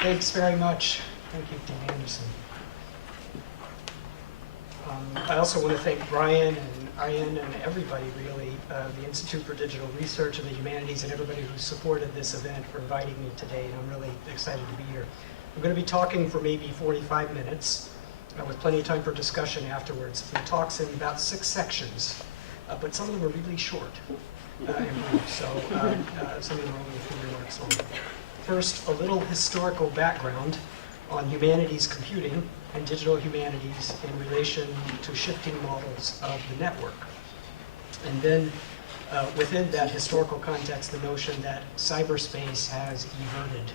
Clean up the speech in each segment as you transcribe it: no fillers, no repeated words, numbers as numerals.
Thanks very much. Thank you, Dean Anderson. I also want to thank Brian and Ian and everybody, really, the Institute for Digital Research and the Humanities, and everybody who supported this event for inviting me today, and I'm really excited to be here. I'm going to be talking for maybe 45 minutes, with plenty of time for discussion afterwards. The talk's in about 6 sections, but some of them are really short and brief, so some of them are only a few remarks long. First, a little historical background on humanities computing and digital humanities in relation to shifting models of the network. And then within that historical context, the notion that cyberspace has everted.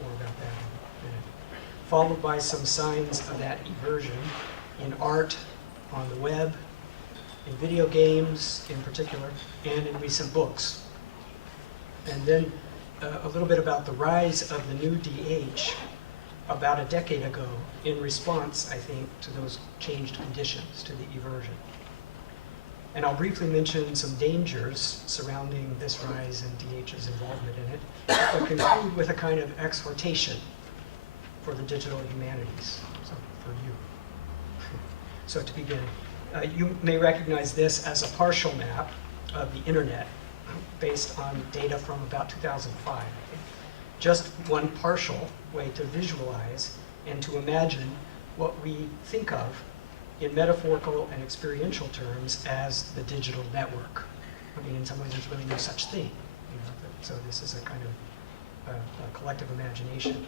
More about that in a minute. Followed by some signs of that eversion in art, on the web, in video games in particular, and in recent books. And then a little bit about the rise of the new DH about a decade ago in response, I think, to those changed conditions, to the eversion. And I'll briefly mention some dangers surrounding this rise and DH's involvement in it, but conclude with a kind of exhortation for the digital humanities, so for you. So to begin, you may recognize this as a partial map of the internet based on data from about 2005. Just one partial way to visualize and to imagine what we think of in metaphorical and experiential terms as the digital network. I mean, in some ways, there's really no such thing. So this is a kind of a collective imagination.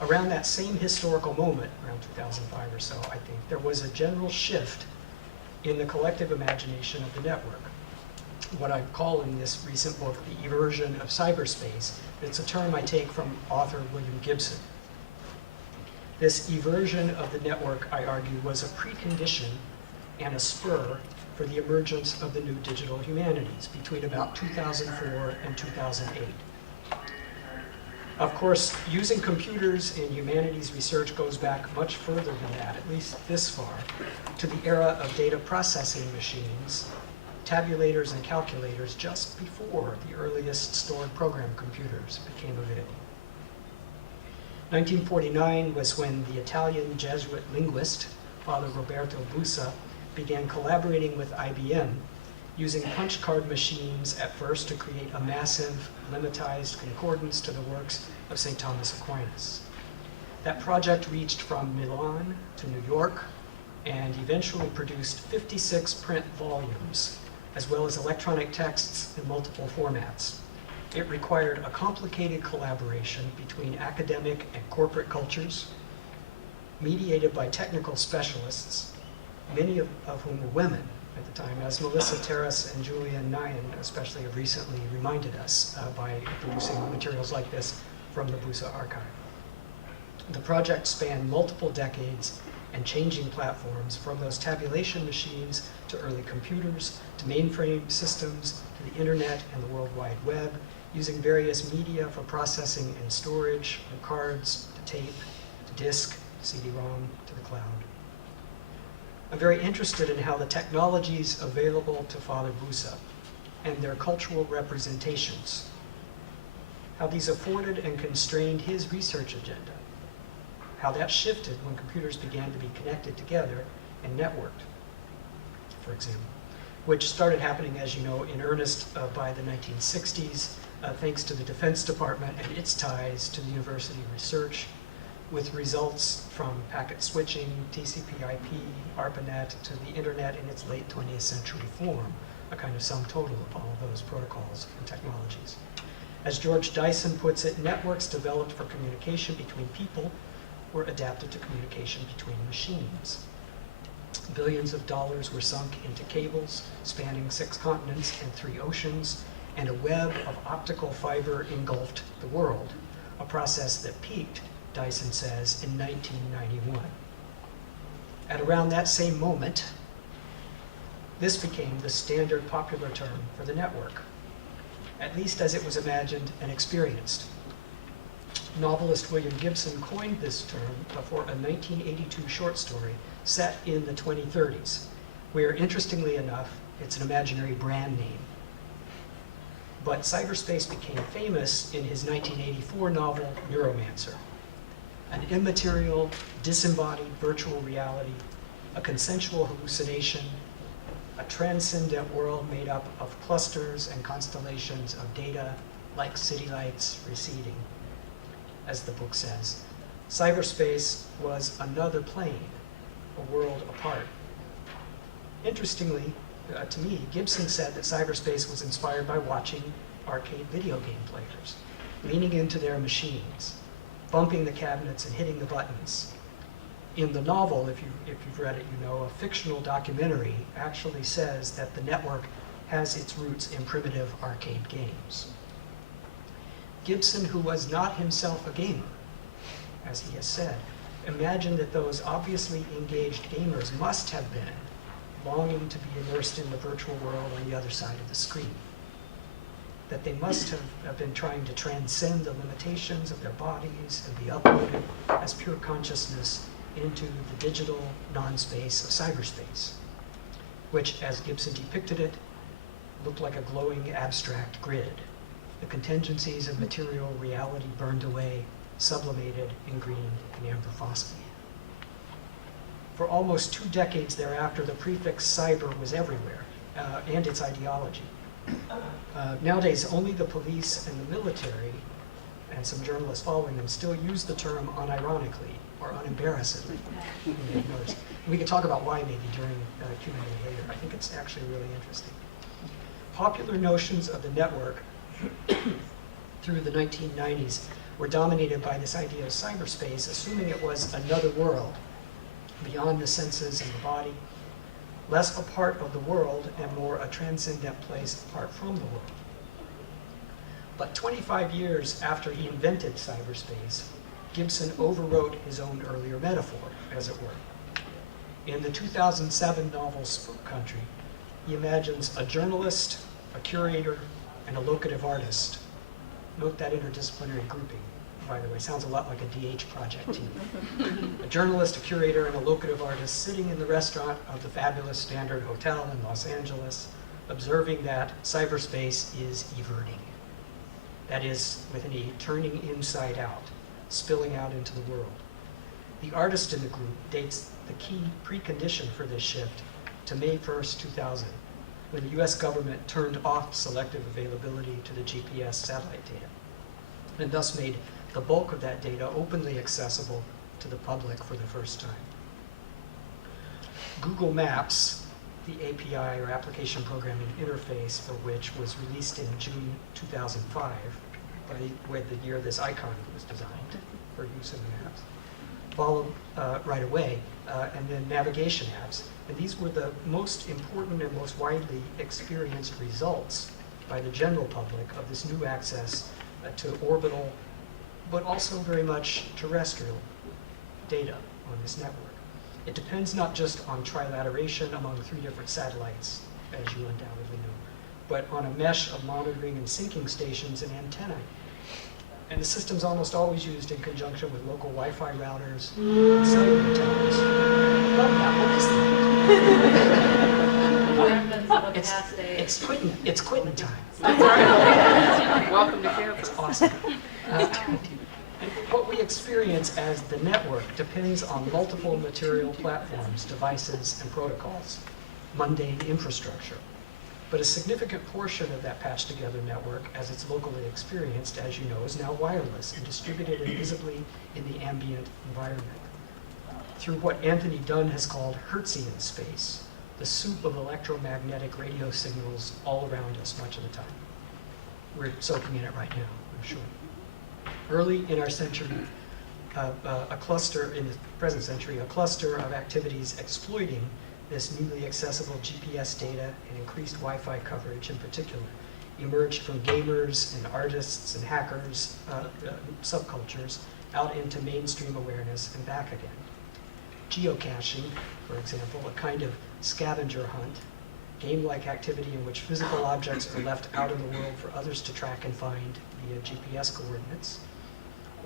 Around that same historical moment, around 2005 or so, I think, there was a general shift in the collective imagination of the network. What I call in this recent book the eversion of cyberspace. It's a term I take from author William Gibson. This eversion of the network, I argue, was a precondition and a spur for the emergence of the new digital humanities between about 2004 and 2008. Of course, using computers in humanities research goes back much further than that, at least this far, to the era of data processing machines, tabulators and calculators, just before the earliest stored program computers became available. 1949 was when the Italian Jesuit linguist, Father Roberto Busa, began collaborating with IBM, using punch card machines at first to create a massive, lemmatized concordance to the works of St. Thomas Aquinas. That project reached from Milan to New York and eventually produced 56 print volumes, as well as electronic texts in multiple formats. It required a complicated collaboration between academic and corporate cultures, mediated by technical specialists, many of whom were women at the time, as Melissa Terrace and Julian Nyan especially have recently reminded us by producing materials like this from the Busa archive. The project spanned multiple decades and changing platforms, from those tabulation machines to early computers, to mainframe systems, to the internet and the World Wide Web, using various media for processing and storage, from cards to tape, to disk, to CD-ROM, to the cloud. I'm very interested in how the technologies available to Father Busa and their cultural representations, how these afforded and constrained his research agenda, how that shifted when computers began to be connected together and networked, for example, which started happening, as you know, in earnest by the 1960s, thanks to the Defense Department and its ties to the university research, with results from packet switching, TCP/IP, ARPANET, to the internet in its late 20th century form, a kind of sum total of all of those protocols and technologies. As George Dyson puts it, networks developed for communication between people were adapted to communication between machines. Billions of dollars were sunk into cables spanning 6 continents and 3 oceans, and a web of optical fiber engulfed the world, a process that peaked, Dyson says, in 1991. At around that same moment, this became the standard popular term for the network, at least as it was imagined and experienced. Novelist William Gibson coined this term for a 1982 short story set in the 2030s, where, interestingly enough, it's an imaginary brand name. But cyberspace became famous in his 1984 novel, Neuromancer, an immaterial, disembodied virtual reality, a consensual hallucination, a transcendent world made up of clusters and constellations of data like city lights receding. As the book says, cyberspace was another plane, a world apart. Interestingly, to me, Gibson said that cyberspace was inspired by watching arcade video game players, leaning into their machines, bumping the cabinets and hitting the buttons. In the novel, if you've read it, you know, a fictional documentary actually says that the network has its roots in primitive arcade games. Gibson, who was not himself a gamer, as he has said, imagined that those obviously engaged gamers must have been longing to be immersed in the virtual world on the other side of the screen. That they must have been trying to transcend the limitations of their bodies and be uploaded as pure consciousness into the digital non-space of cyberspace, which, as Gibson depicted it, looked like a glowing abstract grid. The contingencies of material reality burned away, sublimated in green and amber phosphine. For almost 2 decades thereafter, the prefix cyber was everywhere, and its ideology. Nowadays, only the police and the military, and some journalists following them, still use the term unironically or unembarrassedly. You may notice. We can talk about why maybe during Q&A later. I think it's actually really interesting. Popular notions of the network through the 1990s were dominated by this idea of cyberspace, assuming it was another world beyond the senses and the body, less a part of the world and more a transcendent place apart from the world. But 25 years after he invented cyberspace, Gibson overwrote his own earlier metaphor, as it were. In the 2007 novel Spook Country, he imagines a journalist, a curator, and a locative artist. Note that interdisciplinary grouping, by the way. Sounds a lot like a DH project team. A journalist, a curator, and a locative artist sitting in the restaurant of the fabulous Standard Hotel in Los Angeles, observing that cyberspace is everting. That is, with an E, turning inside out, spilling out into the world. The artist in the group dates the key precondition for this shift to May 1st, 2000, when the US government turned off selective availability to the GPS satellite data, and thus made the bulk of that data openly accessible to the public for the first time. Google Maps, the API or application programming interface for which was released in June 2005, with the year this icon was designed for use in the maps, followed right away, and then navigation apps. And these were the most important and most widely experienced results by the general public of this new access to orbital, but also very much terrestrial data on this network. It depends not just on trilateration among 3 different satellites, as you undoubtedly know, but on a mesh of monitoring and syncing stations and antennae. And the system's almost always used in conjunction with local Wi-Fi routers and cellular towers. Love that. What is that? It's quitting time. Welcome to campus. It's awesome. And what we experience as the network depends on multiple material platforms, devices, and protocols, mundane infrastructure. But a significant portion of that patched together network, as it's locally experienced, as you know, is now wireless and distributed invisibly in the ambient environment through what Anthony Dunn has called Hertzian space, the soup of electromagnetic radio signals all around us much of the time. We're soaking in it right now, I'm sure. Early in our century, a cluster, in the present century, a cluster of activities exploiting this newly accessible GPS data and increased Wi-Fi coverage in particular emerged from gamers and artists and hackers, subcultures, out into mainstream awareness and back again. Geocaching, for example, a kind of scavenger hunt, game-like activity in which physical objects are left out in the world for others to track and find via GPS coordinates,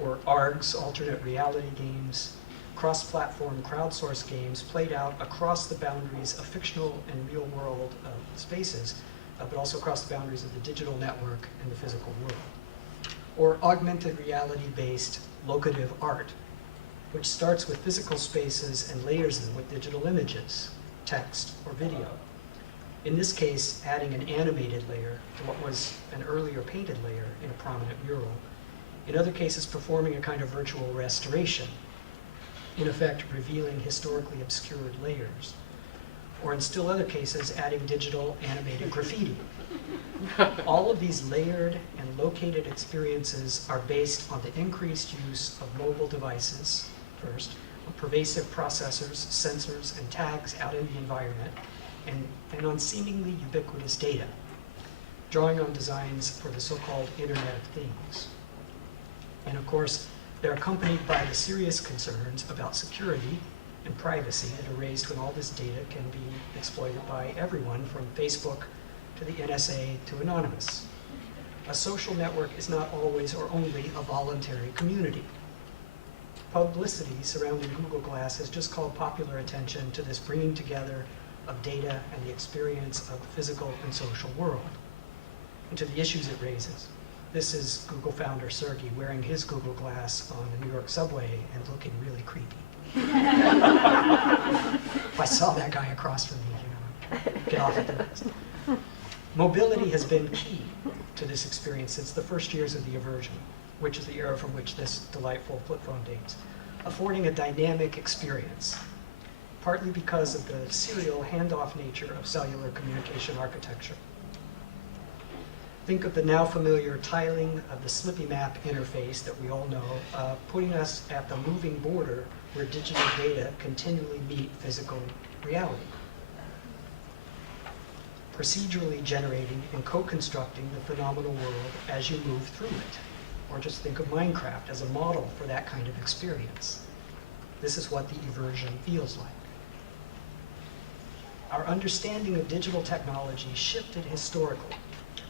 or ARGs, alternate reality games, cross-platform crowdsourced games played out across the boundaries of fictional and real-world spaces, but also across the boundaries of the digital network and the physical world. Or augmented reality-based locative art, which starts with physical spaces and layers them with digital images, text, or video. In this case, adding an animated layer to what was an earlier painted layer in a prominent mural. In other cases, performing a kind of virtual restoration, in effect revealing historically obscured layers. Or in still other cases, adding digital animated graffiti. All of these layered and located experiences are based on the increased use of mobile devices, first, of pervasive processors, sensors, and tags out in the environment, and on seemingly ubiquitous data, drawing on designs for the so-called Internet of Things. And of course, they're accompanied by the serious concerns about security and privacy that are raised when all this data can be exploited by everyone from Facebook to the NSA to Anonymous. A social network is not always or only a voluntary community. Publicity surrounding Google Glass has just called popular attention to this bringing together of data and the experience of the physical and social world, and to the issues it raises. This is Google founder Sergey wearing his Google Glass on the New York subway and looking really creepy. If I saw that guy across from me, get off of the Mobility has been key to this experience since the first years of the eversion, which is the era from which this delightful flip phone dates, affording a dynamic experience, partly because of the serial handoff nature of cellular communication architecture. Think of the now familiar tiling of the Slippy Map interface that we all know, putting us at the moving border where digital data continually meet physical reality. Procedurally generating and co-constructing the phenomenal world as you move through it. Or just think of Minecraft as a model for that kind of experience. This is what the eversion feels like. Our understanding of digital technology shifted historically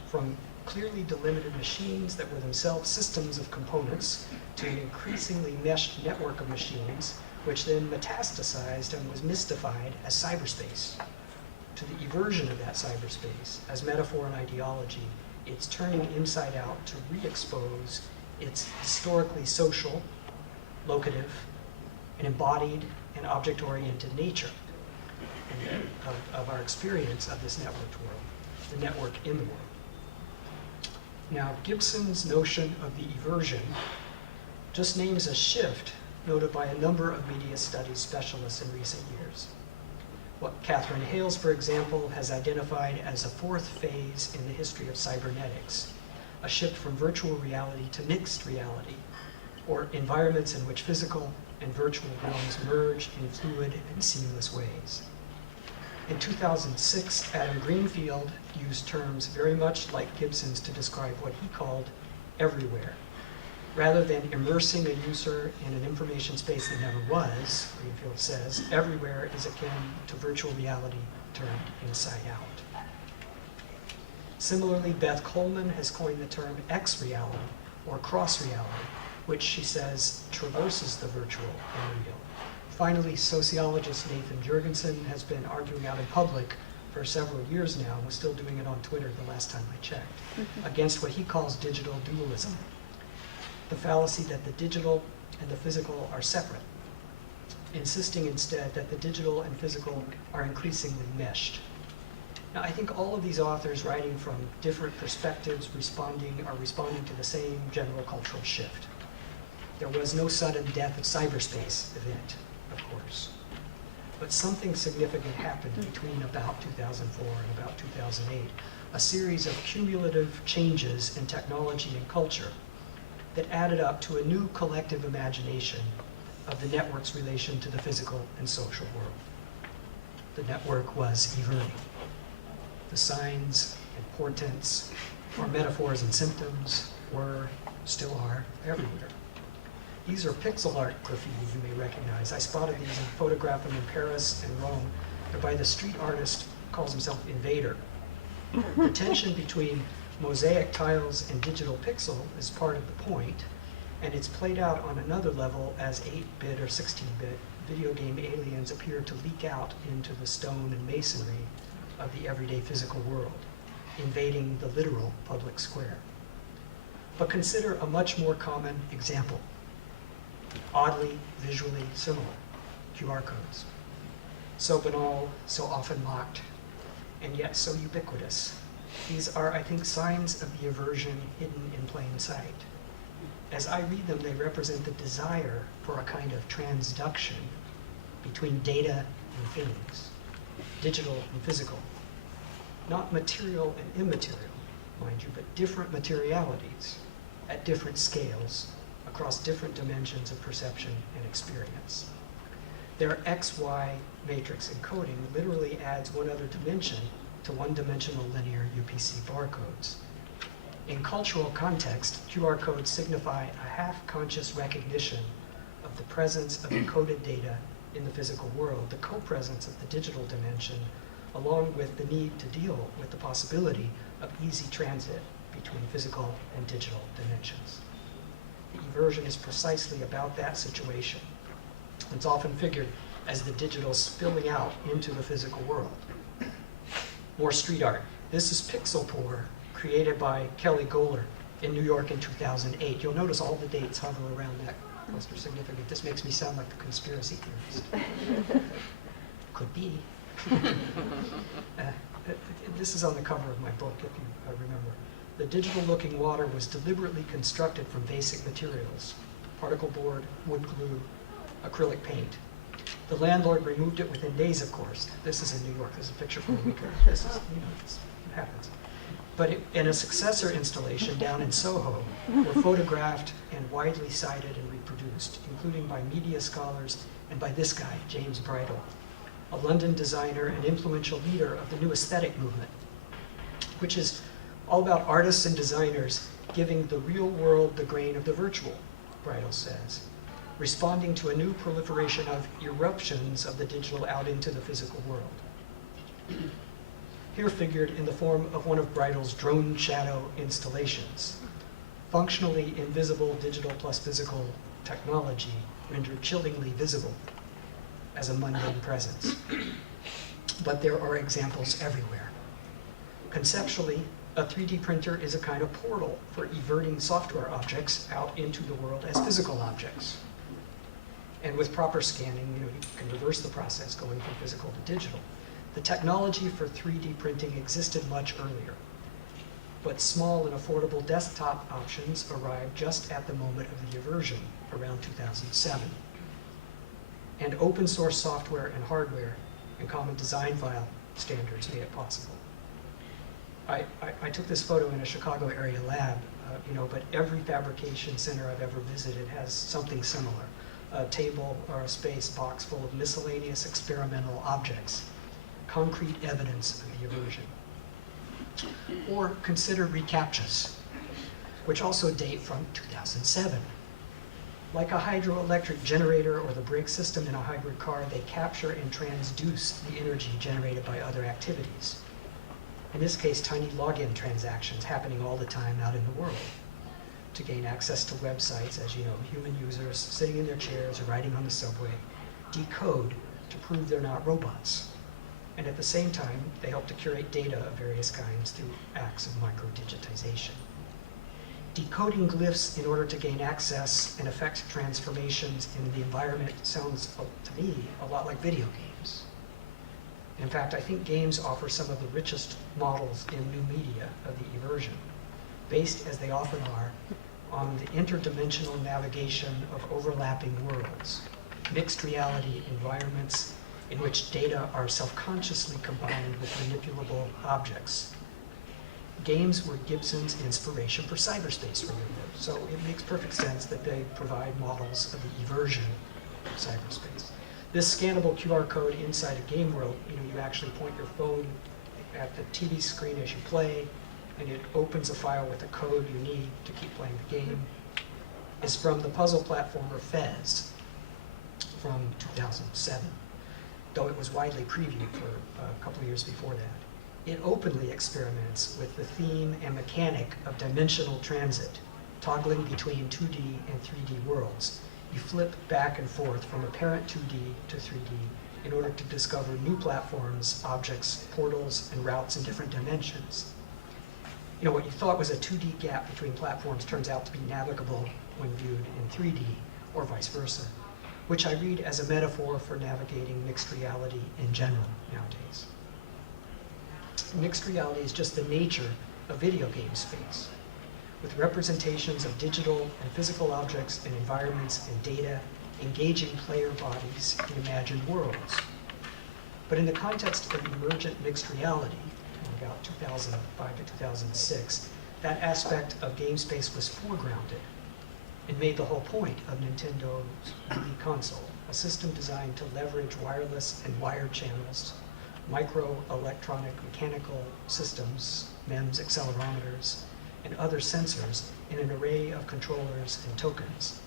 from clearly delimited machines that were themselves systems of components to an increasingly meshed network of machines, which then metastasized and was mystified as cyberspace. To the eversion of that cyberspace, as metaphor and ideology, it's turning inside out to re-expose its historically social, locative, and embodied and object-oriented nature of our experience of this networked world, the network in the world. Now, Gibson's notion of the eversion just names a shift noted by a number of media studies specialists in recent years. What Catherine Hales, for example, has identified as a fourth phase in the history of cybernetics, a shift from virtual reality to mixed reality, or environments in which physical and virtual realms merge in fluid and seamless ways. In 2006, Adam Greenfield used terms very much like Gibson's to describe what he called everywhere. Rather than immersing a user in an information space that never was, Greenfield says, everywhere is akin to virtual reality turned inside out. Similarly, Beth Coleman has coined the term X-reality or cross-reality, which she says traverses the virtual and real. Finally, sociologist Nathan Jurgensen has been arguing out in public for several years now, and was still doing it on Twitter the last time I checked, against what he calls digital dualism, the fallacy that the digital and the physical are separate, insisting instead that the digital and physical are increasingly meshed. Now, I think all of these authors writing from different perspectives are responding to the same general cultural shift. There was no sudden death of cyberspace event, of course. But something significant happened between about 2004 and about 2008, a series of cumulative changes in technology and culture that added up to a new collective imagination of the network's relation to the physical and social world. The network was everting. The signs and portents, or metaphors and symptoms, were, still are, everywhere. These are pixel art graffiti you may recognize. I spotted these and photographed them in Paris and Rome. They're by the street artist who calls himself Invader. The tension between mosaic tiles and digital pixel is part of the point, and it's played out on another level as 8-bit or 16-bit video game aliens appear to leak out into the stone and masonry of the everyday physical world, invading the literal public square. But consider a much more common example. oddly visually similar, QR codes. So banal, so often mocked, and yet so ubiquitous. These are, I think, signs of the aversion hidden in plain sight. As I read them, they represent the desire for a kind of transduction between data and things, digital and physical. Not material and immaterial, mind you, but different materialities at different scales across different dimensions of perception and experience. Their XY matrix encoding literally adds one other dimension to one-dimensional linear UPC barcodes. In cultural context, QR codes signify a half-conscious recognition of the presence of encoded data in the physical world, the co-presence of the digital dimension, along with the need to deal with the possibility of easy transit between physical and digital dimensions. The eversion is precisely about that situation. It's often figured as the digital spilling out into the physical world. More street art. This is Pixel Pour, created by Kelly Goller in New York in 2008. You'll notice all the dates hover around that cluster significant. This makes me sound like a conspiracy theorist. Could be. This is on the cover of my book, if you remember. The digital-looking water was deliberately constructed from basic materials: particle board, wood glue, acrylic paint. The landlord removed it within days, of course. This is in New York. This is a picture from a week ago. This is, this happens. But in a successor installation down in Soho, were photographed and widely cited and reproduced, including by media scholars and by this guy, James Bridle, a London designer and influential leader of the new aesthetic movement, which is all about artists and designers giving the real world the grain of the virtual, Bridle says, responding to a new proliferation of eruptions of the digital out into the physical world. Here figured in the form of one of Bridle's drone shadow installations, functionally invisible digital plus physical technology rendered chillingly visible as a mundane presence. But there are examples everywhere. Conceptually, a 3D printer is a kind of portal for everting software objects out into the world as physical objects. And with proper scanning, you can reverse the process going from physical to digital. The technology for 3D printing existed much earlier, but small and affordable desktop options arrived just at the moment of the eversion, around 2007. And open source software and hardware and common design file standards made it possible. I took this photo in a Chicago area lab, but every fabrication center I've ever visited has something similar. A table or a space box full of miscellaneous experimental objects, concrete evidence of the eversion. Or consider reCAPTCHAs, which also date from 2007. Like a hydroelectric generator or the brake system in a hybrid car, they capture and transduce the energy generated by other activities. In this case, tiny login transactions happening all the time out in the world. To gain access to websites, as you know, human users sitting in their chairs or riding on the subway decode to prove they're not robots. And at the same time, they help to curate data of various kinds through acts of micro-digitization. Decoding glyphs in order to gain access and effect transformations in the environment sounds, to me, a lot like video games. In fact, I think games offer some of the richest models in new media of the eversion, based as they often are on the interdimensional navigation of overlapping worlds, mixed reality environments in which data are self-consciously combined with manipulable objects. Games were Gibson's inspiration for cyberspace, remember, so it makes perfect sense that they provide models of the eversion of cyberspace. This scannable QR code inside a game world, you actually point your phone at the TV screen as you play, and it opens a file with a code you need to keep playing the game, is from the puzzle platformer Fez from 2007, though it was widely previewed for a couple of years before that. It openly experiments with the theme and mechanic of dimensional transit, toggling between 2D and 3D worlds. You flip back and forth from apparent 2D to 3D in order to discover new platforms, objects, portals, and routes in different dimensions. What you thought was a 2D gap between platforms turns out to be navigable when viewed in 3D, or vice versa, which I read as a metaphor for navigating mixed reality in general nowadays. Mixed reality is just the nature of video game space, with representations of digital and physical objects and environments and data engaging player bodies in imagined worlds. But in the context of emergent mixed reality, in about 2005 to 2006, that aspect of game space was foregrounded and made the whole point of Nintendo's Wii console, a system designed to leverage wireless and wired channels, microelectronic mechanical systems, MEMS accelerometers, and other sensors in an array of controllers and tokens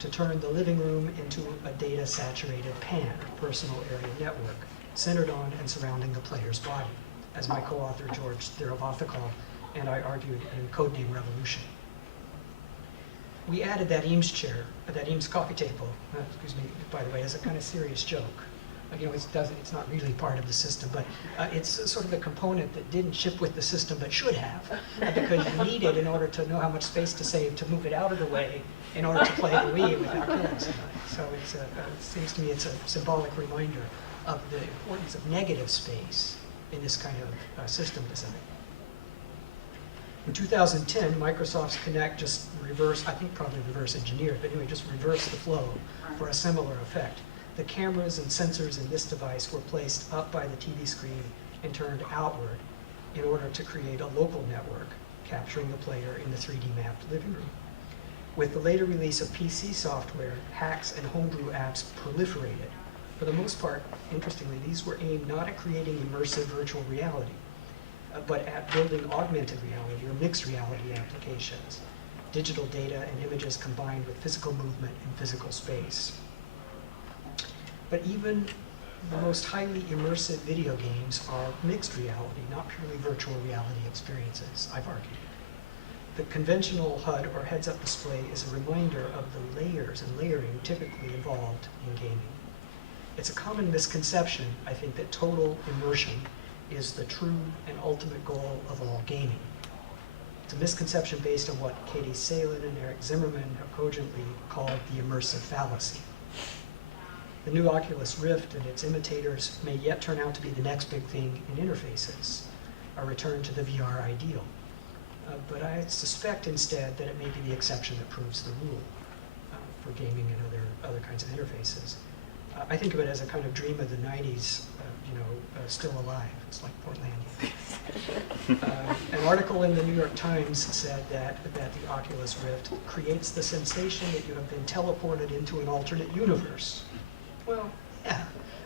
to turn the living room into a data-saturated PAN, personal area network, centered on and surrounding the player's body, as my co-author George Therovothikal and I argued in Codename Revolution. We added that Eames chair, that Eames coffee table, excuse me, by the way, as a kind of serious joke. You know, it's not really part of the system, but it's sort of a component that didn't ship with the system but should have, because you need it in order to know how much space to save to move it out of the way in order to play the Wii without killing somebody. So it seems to me it's a symbolic reminder of the importance of negative space in this kind of system design. In 2010, Microsoft's Kinect just reversed, I think probably reverse engineered, but anyway, just reversed the flow for a similar effect. The cameras and sensors in this device were placed up by the TV screen and turned outward in order to create a local network, capturing the player in the 3D mapped living room. With the later release of PC software, hacks and homebrew apps proliferated. For the most part, interestingly, these were aimed not at creating immersive virtual reality, but at building augmented reality or mixed reality applications, digital data and images combined with physical movement in physical space. But even the most highly immersive video games are mixed reality, not purely virtual reality experiences, I've argued. The conventional HUD or heads-up display is a reminder of the layers and layering typically involved in gaming. It's a common misconception, I think, that total immersion is the true and ultimate goal of all gaming. It's a misconception based on what Katie Salen and Eric Zimmerman have cogently called the immersive fallacy. The new Oculus Rift and its imitators may yet turn out to be the next big thing in interfaces, a return to the VR ideal. But I suspect instead that it may be the exception that proves the rule for gaming and other kinds of interfaces. I think of it as a kind of dream of the 90s, still alive. It's like Portlandia. An article in the New York Times said that the Oculus Rift creates the sensation that you have been teleported into an alternate universe. Well, yeah.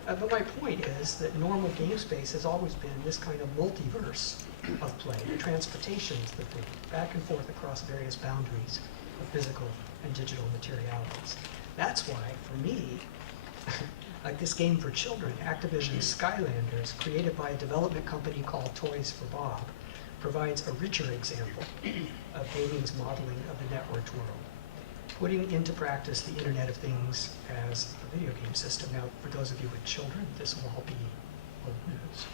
But my point is that normal game space has always been this kind of multiverse of play. The transportation is the thing, back and forth across various boundaries of physical and digital materialities. That's why, for me, like this game for children, Activision's Skylanders, created by a development company called Toys for Bob, provides a richer example of gaming's modeling of the networked world, putting into practice the Internet of Things as a video game system. Now, for those of you with children, this will all be old news.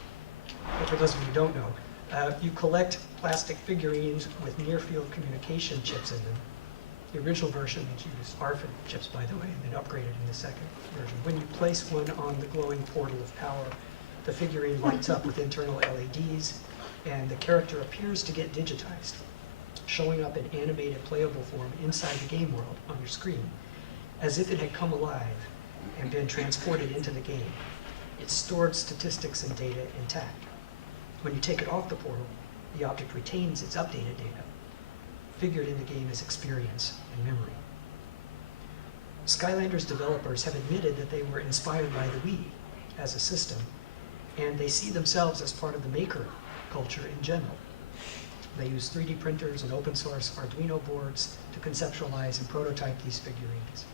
But for those of you who don't know, you collect plastic figurines with near-field communication chips in them. The original version used ARFID chips, by the way, and then upgraded in the second version. When you place one on the glowing portal of power, the figurine lights up with internal LEDs, and the character appears to get digitized, showing up in animated playable form inside the game world on your screen, as if it had come alive and been transported into the game. Its stored statistics and data intact. When you take it off the portal, the object retains its updated data, figured in the game as experience and memory. Skylanders developers have admitted that they were inspired by the Wii as a system, and they see themselves as part of the maker culture in general. They use 3D printers and open source Arduino boards to conceptualize and prototype these figurines.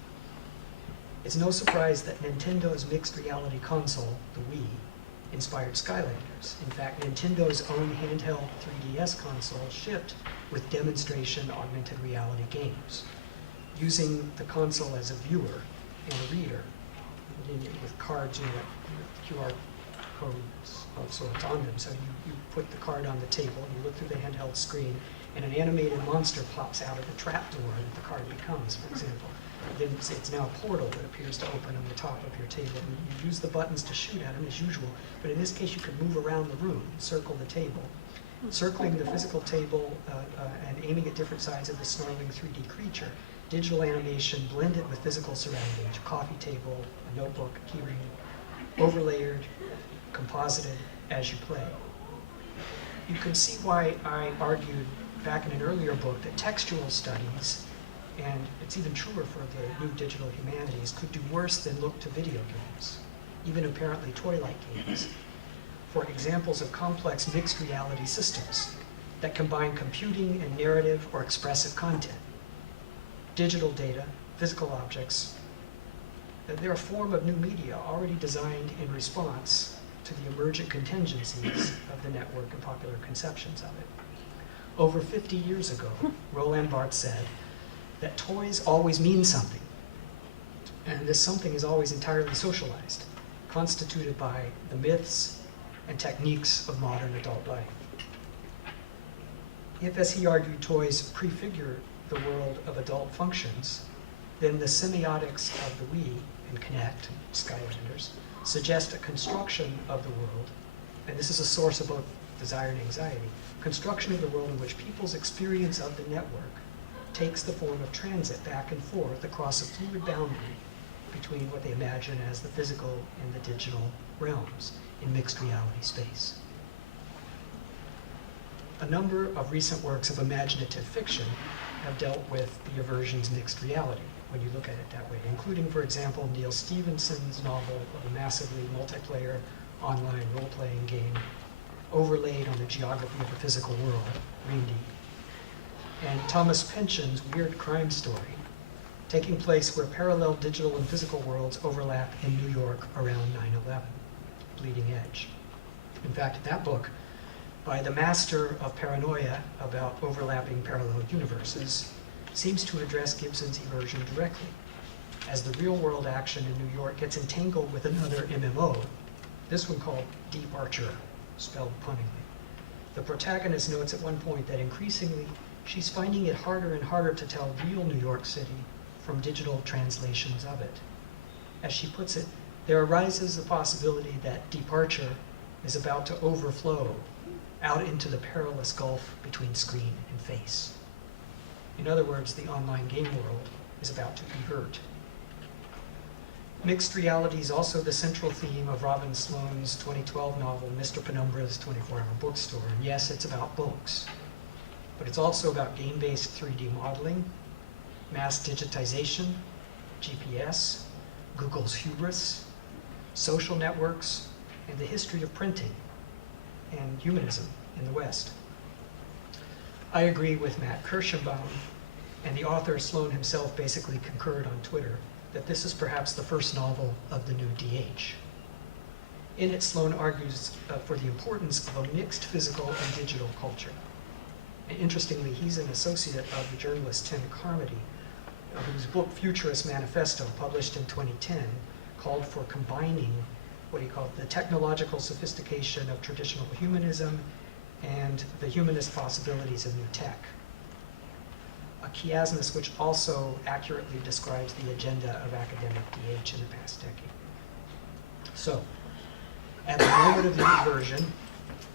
It's no surprise that Nintendo's mixed reality console, the Wii, inspired Skylanders. In fact, Nintendo's own handheld 3DS console shipped with demonstration augmented reality games, using the console as a viewer and a reader, with cards, with QR codes of sorts on them. So you put the card on the table, you look through the handheld screen, and an animated monster pops out of the trapdoor that the card becomes, for example. then it's now a portal that appears to open on the top of your table. And you use the buttons to shoot at them as usual, but in this case you could move around the room, circle the table. Circling the physical table and aiming at different sides of the snarling 3D creature. Digital animation blended with physical surroundings, coffee table, a notebook, a keyring, overlayered, composited as you play. You can see why I argued back in an earlier book that textual studies, and it's even truer for the new digital humanities, could do worse than look to video games, even apparently toy-like games, for examples of complex mixed reality systems that combine computing and narrative or expressive content. Digital data, physical objects, they're a form of new media already designed in response to the emergent contingencies of the network and popular conceptions of it. Over 50 years ago, Roland Barthes said that toys always mean something, and this something is always entirely socialized, constituted by the myths and techniques of modern adult life. If, as he argued, toys prefigure the world of adult functions, then the semiotics of the Wii and Kinect, Skylanders, suggest a construction of the world, and this is a source of both desire and anxiety, construction of the world in which people's experience of the network takes the form of transit back and forth across a fluid boundary between what they imagine as the physical and the digital realms in mixed reality space. A number of recent works of imaginative fiction have dealt with the eversion's mixed reality, when you look at it that way, including, for example, Neil Stephenson's novel of a massively multiplayer online role-playing game overlaid on the geography of the physical world, Rindy, and Thomas Pynchon's weird crime story, taking place where parallel digital and physical worlds overlap in New York around 9/11, Bleeding Edge. In fact, that book, by the master of paranoia about overlapping parallel universes, seems to address Gibson's eversion directly. As the real-world action in New York gets entangled with another MMO, this one called Departure, spelled punningly, the protagonist notes at one point that increasingly she's finding it harder and harder to tell real New York City from digital translations of it. As she puts it, there arises the possibility that departure is about to overflow out into the perilous gulf between screen and face. In other words, the online game world is about to evert. Mixed reality is also the central theme of Robin Sloan's 2012 novel, Mr. Penumbra's 24-Hour Bookstore. And yes, it's about books, but it's also about game-based 3D modeling, mass digitization, GPS, Google's hubris, social networks, and the history of printing and humanism in the West. I agree with Matt Kirschenbaum, and the author Sloan himself basically concurred on Twitter, that this is perhaps the first novel of the new DH. In it, Sloan argues for the importance of a mixed physical and digital culture. And interestingly, he's an associate of the journalist Tim Carmody, whose book Futurist Manifesto, published in 2010, called for combining what he called the technological sophistication of traditional humanism and the humanist possibilities of new tech. A chiasmus which also accurately describes the agenda of academic DH in the past decade. So, at the moment of the inversion,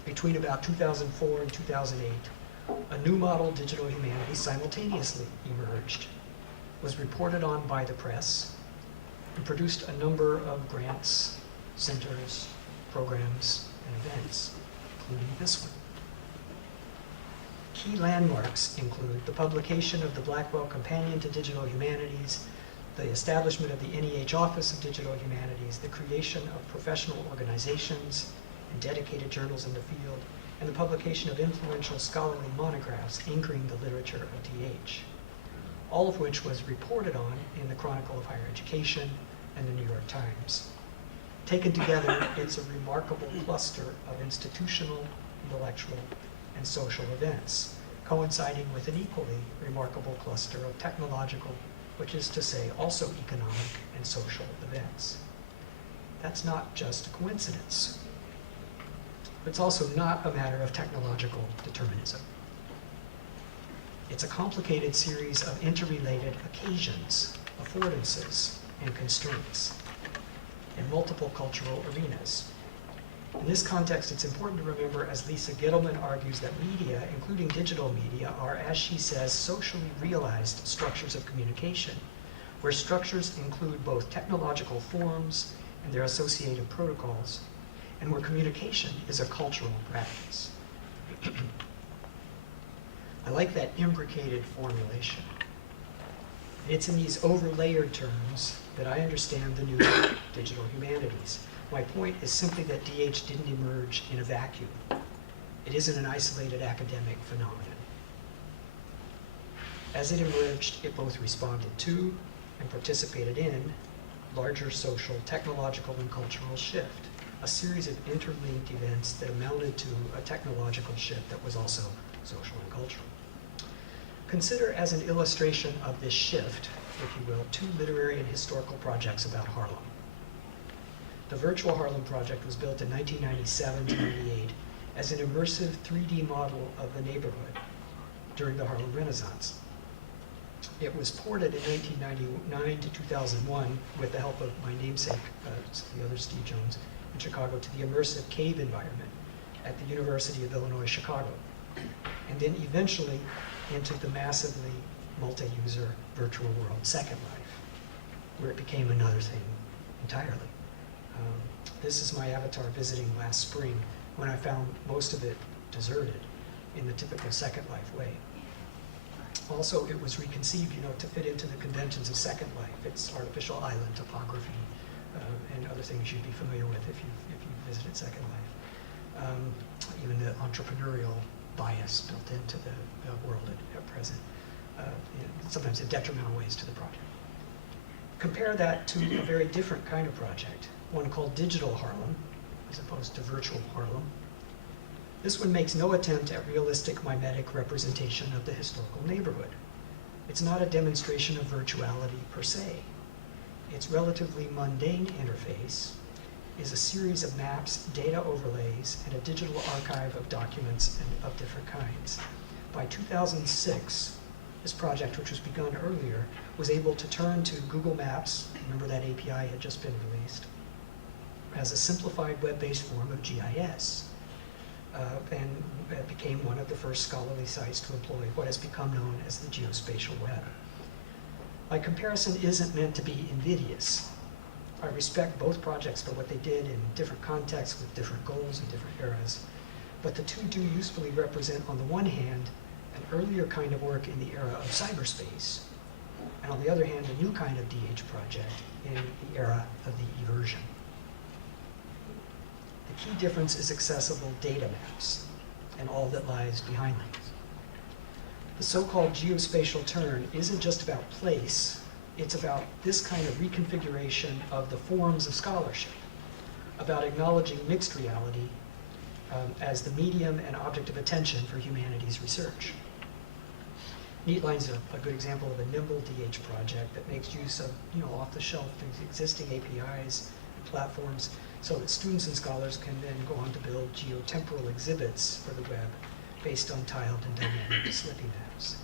between about 2004 and 2008, a new model digital humanity simultaneously emerged, was reported on by the press, and produced a number of grants, centers, programs, and events, including this one. Key landmarks include the publication of the Blackwell Companion to Digital Humanities, the establishment of the NEH Office of Digital Humanities, the creation of professional organizations and dedicated journals in the field, and the publication of influential scholarly monographs anchoring the literature of DH, all of which was reported on in the Chronicle of Higher Education and the New York Times. Taken together, it's a remarkable cluster of institutional, intellectual, and social events, coinciding with an equally remarkable cluster of technological, which is to say also economic and social events. That's not just a coincidence. It's also not a matter of technological determinism. It's a complicated series of interrelated occasions affordances, and constraints in multiple cultural arenas. In this context, it's important to remember, as Lisa Gittleman argues, that media, including digital media, are, as she says, socially realized structures of communication, where structures include both technological forms and their associated protocols, and where communication is a cultural practice. I like that imbricated formulation. It's in these overlayered terms that I understand the new digital humanities. My point is simply that DH didn't emerge in a vacuum. It isn't an isolated academic phenomenon. As it emerged, it both responded to and participated in larger social, technological, and cultural shift, a series of interlinked events that amounted to a technological shift that was also social and cultural. Consider as an illustration of this shift, if you will, two literary and historical projects about Harlem. The Virtual Harlem Project was built in 1997 to 98 as an immersive 3D model of the neighborhood during the Harlem Renaissance. It was ported in 1999 to 2001 with the help of my namesake, the other Steve Jones, in Chicago, to the immersive cave environment at the University of Illinois, Chicago, and then eventually into the massively multi-user virtual world Second Life, where it became another thing entirely. This is my avatar visiting last spring when I found most of it deserted in the typical Second Life way. Also, it was reconceived, to fit into the conventions of Second Life. It's artificial island topography and other things you'd be familiar with if you visited Second Life. Even the entrepreneurial bias built into the world at present, sometimes in detrimental ways to the project. Compare that to a very different kind of project, one called Digital Harlem, as opposed to Virtual Harlem. This one makes no attempt at realistic mimetic representation of the historical neighborhood. It's not a demonstration of virtuality per se. Its relatively mundane interface is a series of maps, data overlays, and a digital archive of documents of different kinds. By 2006, this project, which was begun earlier, was able to turn to Google Maps, remember that API had just been released, as a simplified web-based form of GIS. And it became one of the first scholarly sites to employ what has become known as the geospatial web. My comparison isn't meant to be invidious. I respect both projects for what they did in different contexts with different goals and different eras, but the two do usefully represent, on the one hand, an earlier kind of work in the era of cyberspace, and on the other hand, a new kind of DH project in the era of the eversion. The key difference is accessible data maps and all that lies behind them. The so-called geospatial turn isn't just about place, it's about this kind of reconfiguration of the forms of scholarship, about acknowledging mixed reality as the medium and object of attention for humanities research. Neatline's a good example of a nimble DH project that makes use of off-the-shelf existing APIs and platforms so that students and scholars can then go on to build geotemporal exhibits for the web based on tiled and dynamic slipping maps.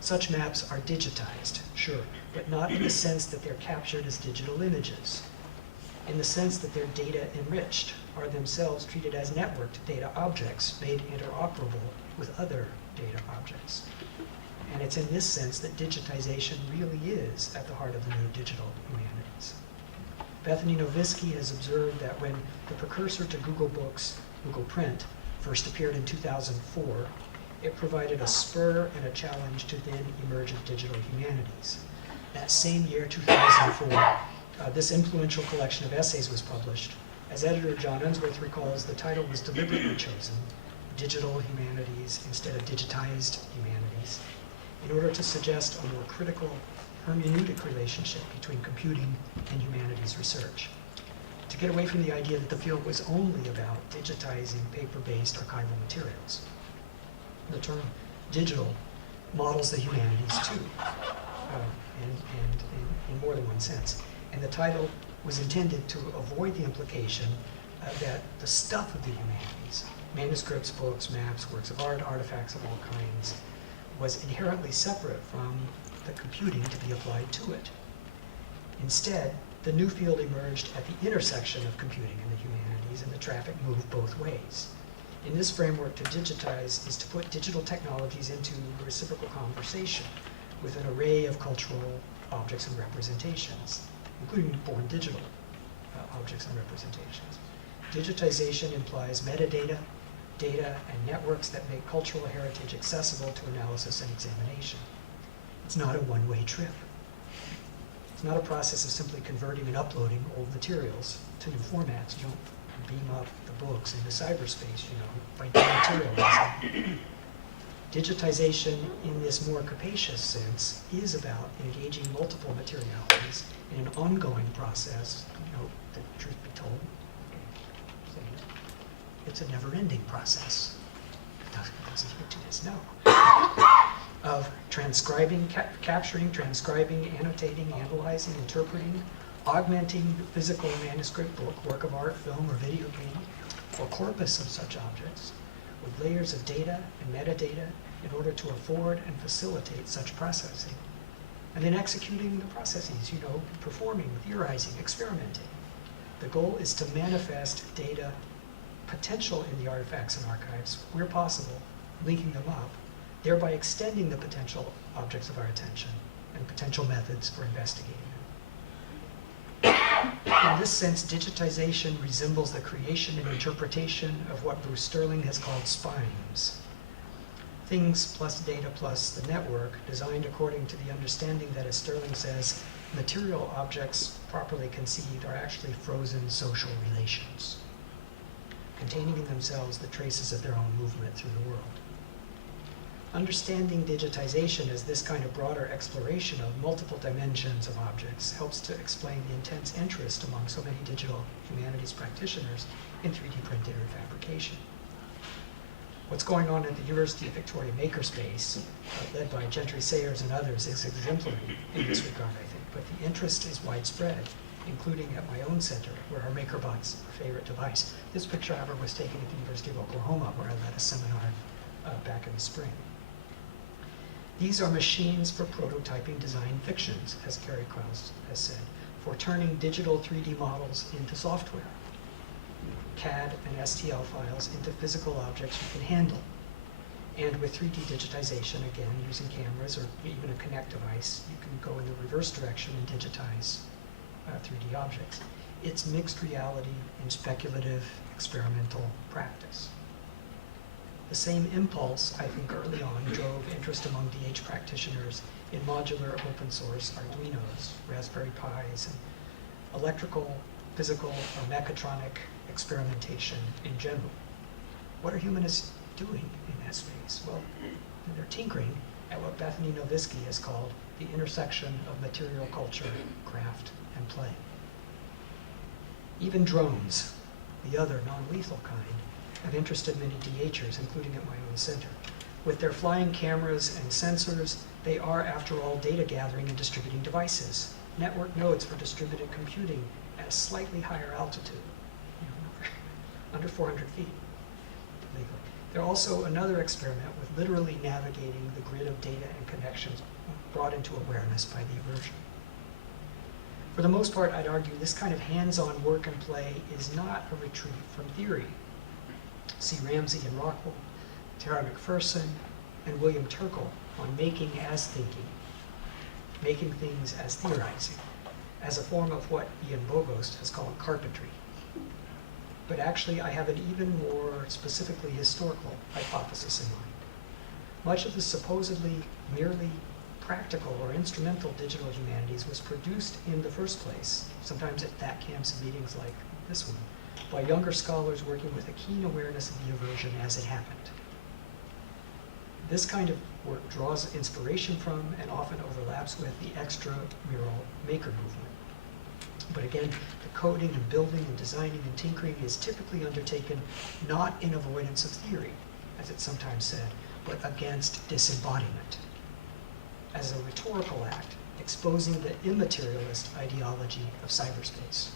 Such maps are digitized, sure, but not in the sense that they're captured as digital images. In the sense that they're data enriched, are themselves treated as networked data objects made interoperable with other data objects. And it's in this sense that digitization really is at the heart of the new digital humanities. Bethany Novitzky has observed that when the precursor to Google Books, Google Print, first appeared in 2004, it provided a spur and a challenge to then emergent digital humanities. That same year, 2004, this influential collection of essays was published. As editor John Unsworth recalls, the title was deliberately chosen, Digital Humanities instead of Digitized Humanities, in order to suggest a more critical hermeneutic relationship between computing and humanities research, to get away from the idea that the field was only about digitizing paper-based archival materials. The term digital models the humanities too, and in more than one sense. And the title was intended to avoid the implication that the stuff of the humanities, manuscripts, books, maps, works of art, artifacts of all kinds, was inherently separate from the computing to be applied to it. Instead, the new field emerged at the intersection of computing and the humanities, and the traffic moved both ways. In this framework, to digitize is to put digital technologies into reciprocal conversation with an array of cultural objects and representations, including born digital objects and representations. Digitization implies metadata, data, and networks that make cultural heritage accessible to analysis and examination. It's not a one-way trip. It's not a process of simply converting and uploading old materials to new formats. You don't beam up the books into cyberspace, by dematerializing. Digitization in this more capacious sense is about engaging multiple materialities in an ongoing process, the truth be told. It's a never-ending process. It doesn't get to this, no. Of transcribing, capturing, transcribing, annotating, analyzing, interpreting, augmenting the physical manuscript book, work of art, film, or video game, or corpus of such objects, with layers of data and metadata in order to afford and facilitate such processing. And then executing the processes, performing, theorizing, experimenting. The goal is to manifest data potential in the artifacts and archives where possible, linking them up, thereby extending the potential objects of our attention and potential methods for investigating them. In this sense, digitization resembles the creation and interpretation of what Bruce Sterling has called spines. Things plus data plus the network, designed according to the understanding that, as Sterling says, material objects properly conceived are actually frozen social relations, containing in themselves the traces of their own movement through the world. Understanding digitization as this kind of broader exploration of multiple dimensions of objects helps to explain the intense interest among so many digital humanities practitioners in 3D printing and fabrication. What's going on at the University of Victoria Makerspace, led by Gentry Sayers and others, is exemplary in this regard, I think, but the interest is widespread, including at my own center, where our MakerBot's our favorite device. This picture, however, was taken at the University of Oklahoma, where I led a seminar back in the spring. These are machines for prototyping design fictions, as Carrie Krause has said, for turning digital 3D models into software, CAD and STL files into physical objects you can handle. And with 3D digitization, again, using cameras or even a Connect device, you can go in the reverse direction and digitize 3D objects. It's mixed reality and speculative experimental practice. The same impulse, I think, early on drove interest among DH practitioners in modular open source Arduinos, Raspberry Pis, and electrical, physical, or mechatronic experimentation in general. What are humanists doing in that space? Well, they're tinkering at what Bethany Novisky has called the intersection of material culture, craft, and play. Even drones, the other non-lethal kind, have interested many DHers, including at my own center. With their flying cameras and sensors, they are, after all, data gathering and distributing devices, network nodes for distributed computing at a slightly higher altitude, under 400 feet legally. They're also another experiment with literally navigating the grid of data and connections brought into awareness by the eversion. For the most part, I'd argue this kind of hands-on work and play is not a retreat from theory. See Ramsey and Rockwell, Tara McPherson, and William Turkle on making as thinking, making things as theorizing, as a form of what Ian Bogost has called carpentry. But actually, I have an even more specifically historical hypothesis in mind. Much of the supposedly merely practical or instrumental digital humanities was produced in the first place, sometimes at that camps and meetings like this one, by younger scholars working with a keen awareness of the eversion as it happened. This kind of work draws inspiration from and often overlaps with the extramural maker movement. But again, the coding and building and designing and tinkering is typically undertaken not in avoidance of theory, as it's sometimes said, but against disembodiment, as a rhetorical act exposing the immaterialist ideology of cyberspace.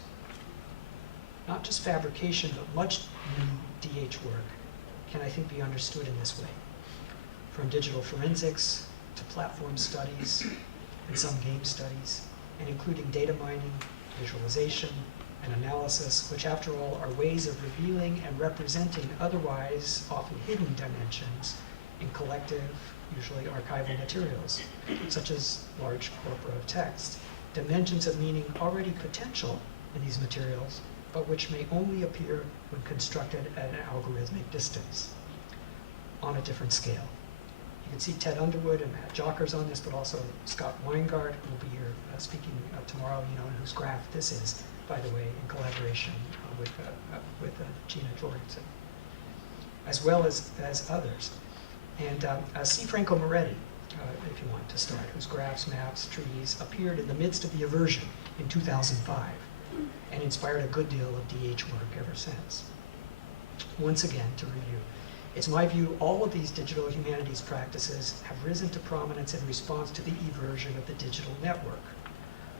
Not just fabrication, but much new DH work can, I think, be understood in this way. From digital forensics to platform studies and some game studies, and including data mining, visualization, and analysis, which after all are ways of revealing and representing otherwise often hidden dimensions in collective, usually archival materials, such as large corpora of text, dimensions of meaning already potential in these materials, but which may only appear when constructed at an algorithmic distance on a different scale. You can see Ted Underwood and Matt Jockers on this, but also Scott Weingart, who will be here speaking tomorrow, whose graph this is, by the way, in collaboration with Gina Jorgensen, as well as others. And C. Franco Moretti, if you want to start, whose graphs, maps, trees appeared in the midst of the eversion in 2005 and inspired a good deal of DH work ever since. Once again, to review, it's my view all of these digital humanities practices have risen to prominence in response to the eversion of the digital network,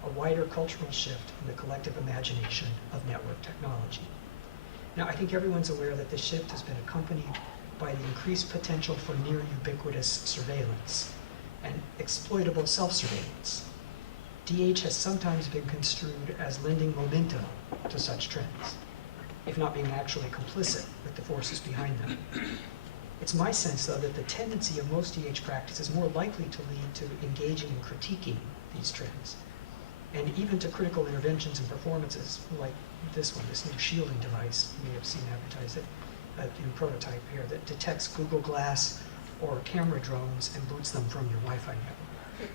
a wider cultural shift in the collective imagination of network technology. Now, I think everyone's aware that this shift has been accompanied by the increased potential for near ubiquitous surveillance and exploitable self-surveillance. DH has sometimes been construed as lending momentum to such trends, if not being actually complicit with the forces behind them. It's my sense, though, that the tendency of most DH practice is more likely to lead to engaging and critiquing these trends, and even to critical interventions and performances like this one, this new shielding device, you may have seen advertised it, in prototype here, that detects Google Glass or camera drones and boots them from your Wi-Fi network.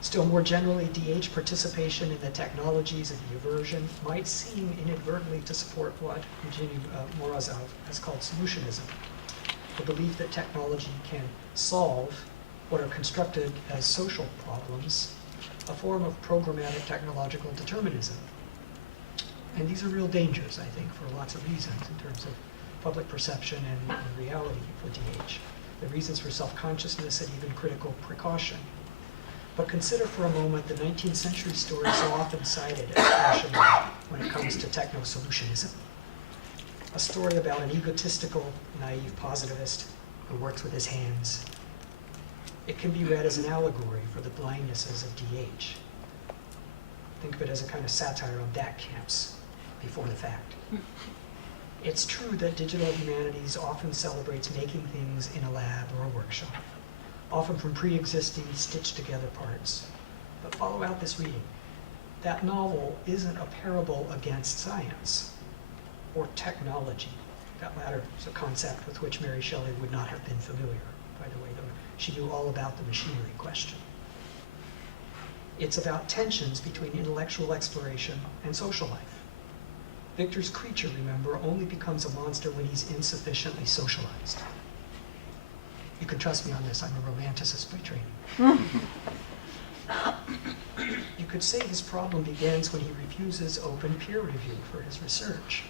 Still more generally, DH participation in the technologies of the eversion might seem inadvertently to support what Eugenie Morozov has called solutionism, the belief that technology can solve what are constructed as social problems, a form of programmatic technological determinism. And these are real dangers, I think, for lots of reasons in terms of public perception and reality for DH, the reasons for self-consciousness and even critical precaution. But consider for a moment the 19th century story so often cited as cautionary when it comes to techno-solutionism. A story about an egotistical, naive positivist who works with his hands. It can be read as an allegory for the blindnesses of DH. Think of it as a kind of satire on DAC camps before the fact. It's true that digital humanities often celebrates making things in a lab or a workshop, often from pre-existing stitched together parts. But follow out this reading. That novel isn't a parable against science or technology. That latter is a concept with which Mary Shelley would not have been familiar, by the way, though she knew all about the machinery question. It's about tensions between intellectual exploration and social life. Victor's creature, remember, only becomes a monster when he's insufficiently socialized. You can trust me on this, I'm a romanticist by training. You could say this problem begins when he refuses open peer review for his research.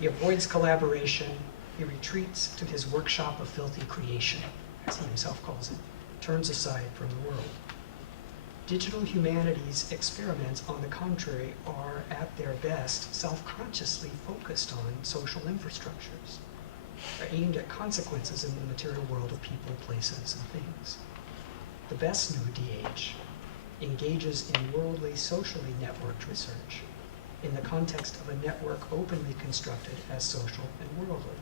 He avoids collaboration, he retreats to his workshop of filthy creation, as he himself calls it, turns aside from the world. Digital humanities experiments, on the contrary, are at their best self-consciously focused on social infrastructures. They're aimed at consequences in the material world of people, places, and things. The best new DH engages in worldly, socially networked research in the context of a network openly constructed as social and worldly.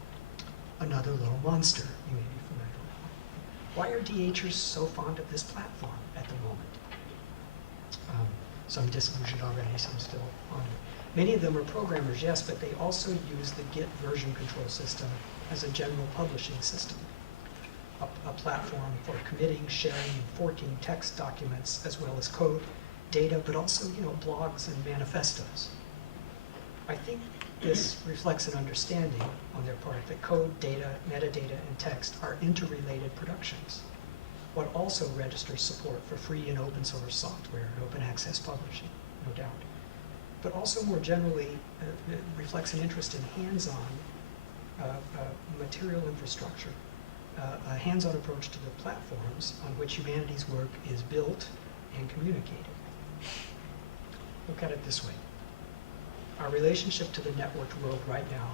Another little monster, you may be familiar with. Why are DHers so fond of this platform at the moment? Some disillusioned already, some still on it. Many of them are programmers, yes, but they also use the Git version control system as a general publishing system, a platform for committing, sharing, and forking text documents as well as code, data, but also, blogs and manifestos. I think this reflects an understanding on their part that code, data, metadata, and text are interrelated productions. What also registers support for free and open source software and open access publishing, no doubt. But also more generally, it reflects an interest in hands-on material infrastructure, a hands-on approach to the platforms on which humanities work is built and communicated. Look at it this way. Our relationship to the networked world right now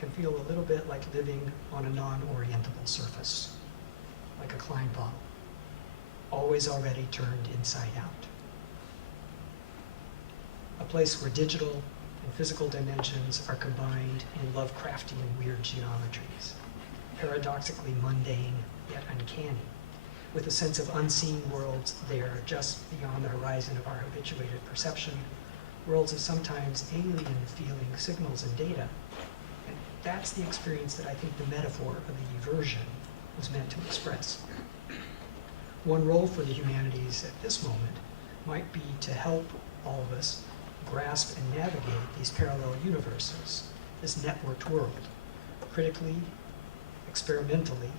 can feel a little bit like living on a non-orientable surface, like a Klein bottle. always already turned inside out. A place where digital and physical dimensions are combined in Lovecraftian weird geometries, paradoxically mundane yet uncanny, with a sense of unseen worlds there just beyond the horizon of our habituated perception, worlds of sometimes alien feeling signals and data. And that's the experience that I think the metaphor of the eversion was meant to express. One role for the humanities at this moment might be to help all of us grasp and navigate these parallel universes, this networked world, critically, experimentally,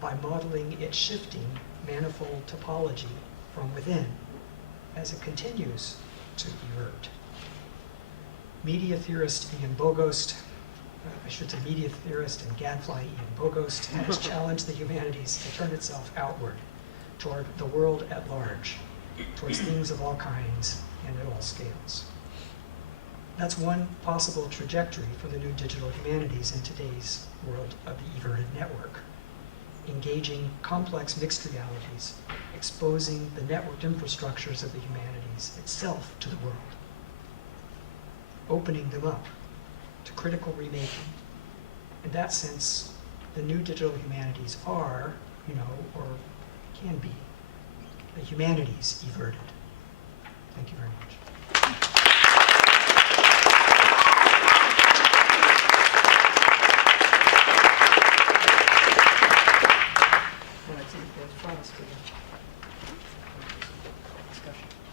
by modeling its shifting manifold topology from within as it continues to evert. Media theorist and gadfly Ian Bogost has challenged the humanities to turn itself outward toward the world at large, towards things of all kinds and at all scales. That's one possible trajectory for the new digital humanities in today's world of the everted network. Engaging complex mixed realities, exposing the networked infrastructures of the humanities itself to the world, opening them up to critical remaking. In that sense, the new digital humanities are, or can be, the humanities everted. Thank you very much.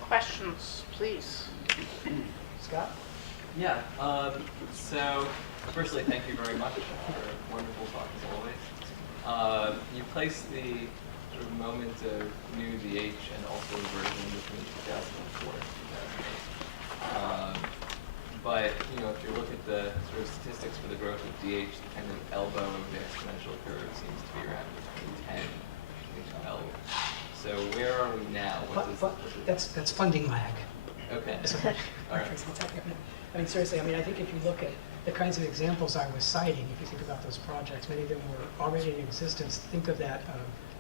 Questions, please. Scott? Yeah, so firstly, thank you very much for a wonderful talk as always. You placed the sort of moment of new DH and also version between 2004 and 2008. But, if you look at the sort of statistics for the growth of DH, the kind of elbow of the exponential curve seems to be around 2010, 2012. So where are we now? That's funding lag. Okay. So, All right. I mean, seriously, I think if you look at the kinds of examples I was citing, if you think about those projects, many of them were already in existence. Think of that,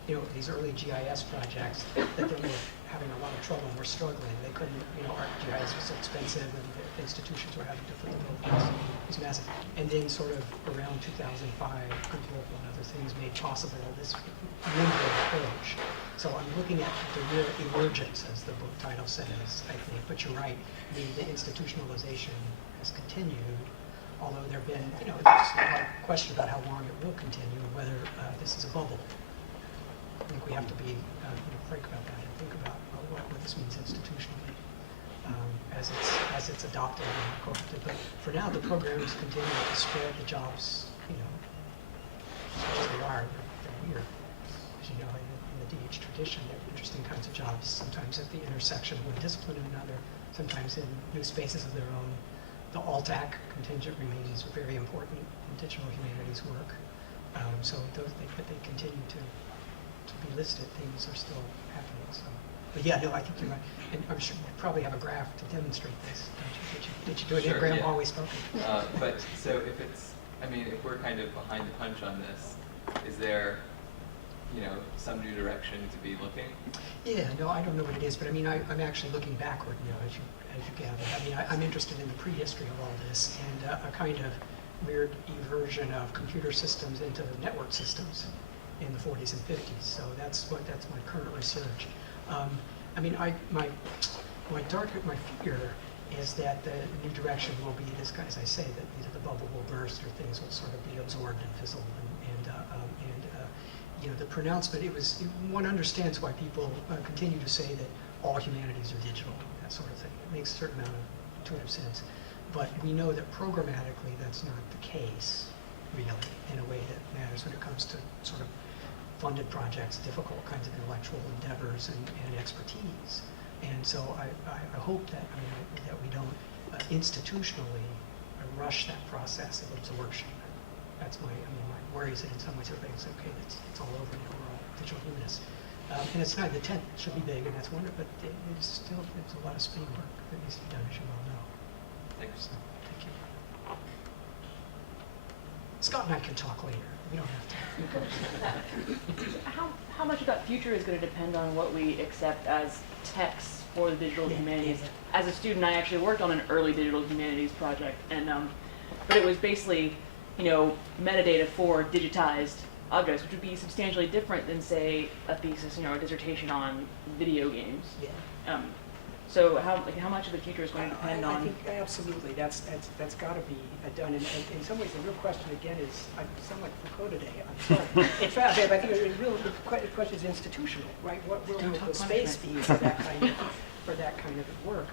these early GIS projects that they were having a lot of trouble and were struggling. They couldn't, GIS was so expensive and the institutions were having to foot the bill. It was massive. And then sort of around 2005, Google and other things made possible this nimble approach. So I'm looking at the real emergence, as the book title says, I think. But you're right, the institutionalization has continued, although there have been, there's a lot of question about how long it will continue and whether this is a bubble. I think we have to be frank about that and think about what this means institutionally as it's adopted and incorporated. But for now, the programs continue to spread the jobs, such as they are. They're weird. As you know, in the DH tradition, they're interesting kinds of jobs, sometimes at the intersection of one discipline and another, sometimes in new spaces of their own. The ALTAC contingent remains very important in digital humanities work. But they continue to be listed. Things are still happening. So, but yeah, no, I think you're right. And I'm sure you probably have a graph to demonstrate this. Did you do it in Graham yeah. Always Spoken? But so if we're kind of behind the punch on this, is there, some new direction to be looking? Yeah, no, I don't know what it is, but I'm actually looking backward, as you gather. I'm interested in the prehistory of all this and a kind of weird eversion of computer systems into network systems in the 40s and 50s. So that's my current research. My fear is that the new direction will be this, as I say, that either the bubble will burst or things will sort of be absorbed and fizzle. The pronouncement, one understands why people continue to say that all humanities are digital, that sort of thing. It makes a certain amount of intuitive sense. But we know that programmatically that's not the case, really, in a way that matters when it comes to sort of funded projects, difficult kinds of intellectual endeavors and expertise. And so I hope that we don't institutionally rush that process of absorption. That's my worries that in some ways everybody say, okay, it's all over now, we're all digital humanists. And it's not, the tent should be big and that's wonderful, but it's a lot of spinning work that needs to be done, as you well know. Thanks. So, thank you. Scott and I can talk later. We don't have to. How much much of that future is going to depend on what we accept as text for the digital humanities? As a student, I actually worked on an early digital humanities project, and but it was basically, metadata for digitized objects, which would be substantially different than, say, a thesis, a dissertation on video games. Yeah. So how much of the future is going to depend on? I think absolutely that's got to be done. And in some ways, the real question again is, I sound like Foucault today. I'm sorry. In fact, I think the question is institutional, right? What will the space be for that kind of work?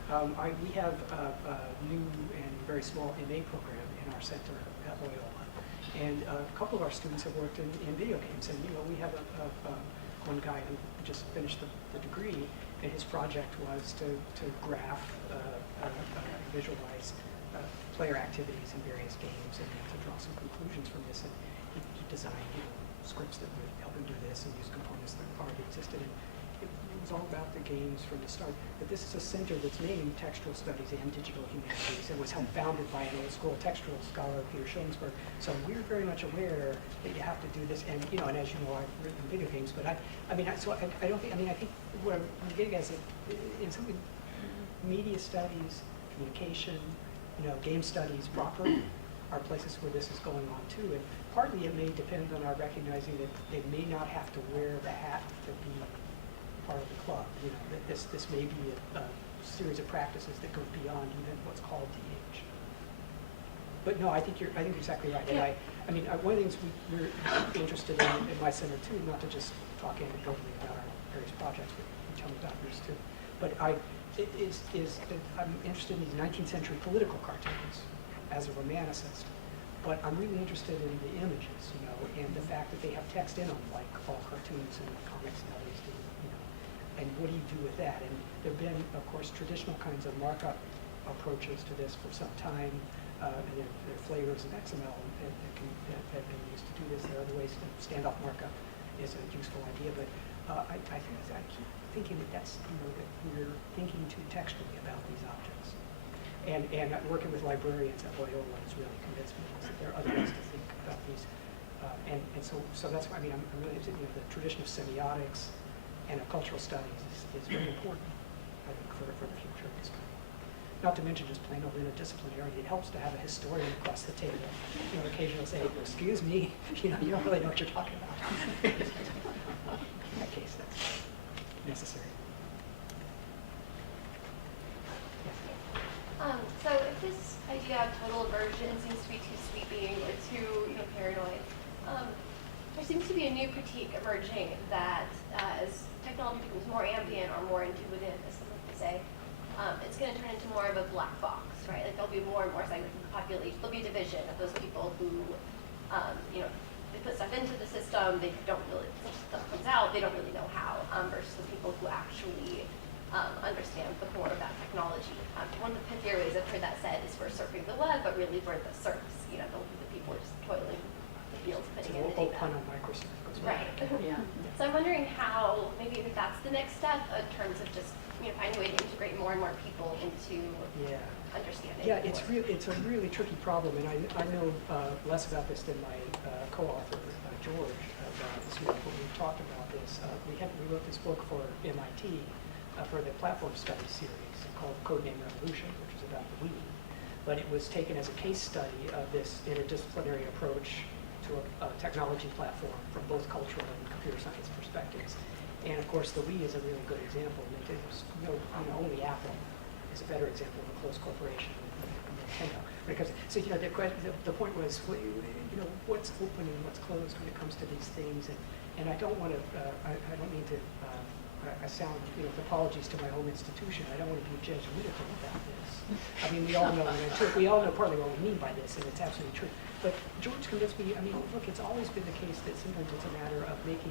We have a new and very small MA program in our center at Loyola, and a couple of our students have worked in video games. And we have one guy who just finished the degree. And his project was to graph, visualize player activities in various games and to draw some conclusions from this. And he designed scripts that would help him do this and use components that already existed. And it was all about the games from the start. But this is a center that's named Textual Studies and Digital Humanities. It was founded by an old school textual scholar, Peter Schoensberg. So we're very much aware that you have to do this. And and as you know, I've written video games, but I don't think. I think what I'm getting at is in some media studies, communication, game studies proper are places where this is going on too. And partly it may depend on our recognizing that they may not have to wear the hat to be part of the club. That this may be a series of practices that goes beyond even what's called DH. But no, I think you're exactly right. Yeah. And one of the things we're interested in my center too, not to just talk anecdotally about our various projects, but you tell me about yours too. But I'm interested in these 19th century political cartoons as a romanticist. But I'm really interested in the images, and the fact that they have text in them, like all cartoons and comics nowadays do, And what do you do with that? And there have been, of course, traditional kinds of markup approaches to this for some time, and there are flavors of XML that have been used to do this. There are other ways to standoff markup is a useful idea, but I keep thinking that's that we're thinking too textually about these objects, and working with librarians at Loyola has really convinced me that there are other ways to think about these, and so that's why I'm really interested. The tradition of semiotics and of cultural studies is very important, I think, for the future of this kind. Not to mention just plain old interdisciplinarity. It helps to have a historian across the table. Occasionally say, "Excuse me, you don't really know what you're talking about." In that case, that's necessary. Yeah. So if this idea of total aversion seems to be too sweeping or too paranoid, there seems to be a new critique emerging that as technology becomes more ambient or more intuitive, as some like to say, it's going to turn into more of a black box, right? Like there'll be more and more segments of the population. There'll be a division of those people who, they put stuff into the system, they don't really, stuff comes out, they don't really know how, versus the people who actually understand the core of that technology. One of the pithier ways I've heard that said is we're surfing the web, but really we're the serfs. They'll be the people just toiling the fields, putting in the data. Pun on Microsoft. Right. Yeah. So I'm wondering how maybe that's the next step in terms of just finding a way to integrate more and more people into understanding. Yeah, it's a really tricky problem, and I know less about this than my co-author George about this. But we've talked about this. We wrote this book for MIT for the platform study series called Codename Revolution, which is about the Wii. But it was taken as a case study of this interdisciplinary approach to a technology platform from both cultural and computer science perspectives. And of course, the Wii is a really good example. It was, only Apple is a better example of a close corporation than Nintendo. Because the point was, what's open and what's closed when it comes to these things. And I don't want to, I don't mean to. I sound, apologies to my home institution. I don't want to be judgmental about this. We all know partly what we mean by this, and it's absolutely true. But George convinced me. Look, it's always been the case that sometimes it's a matter of making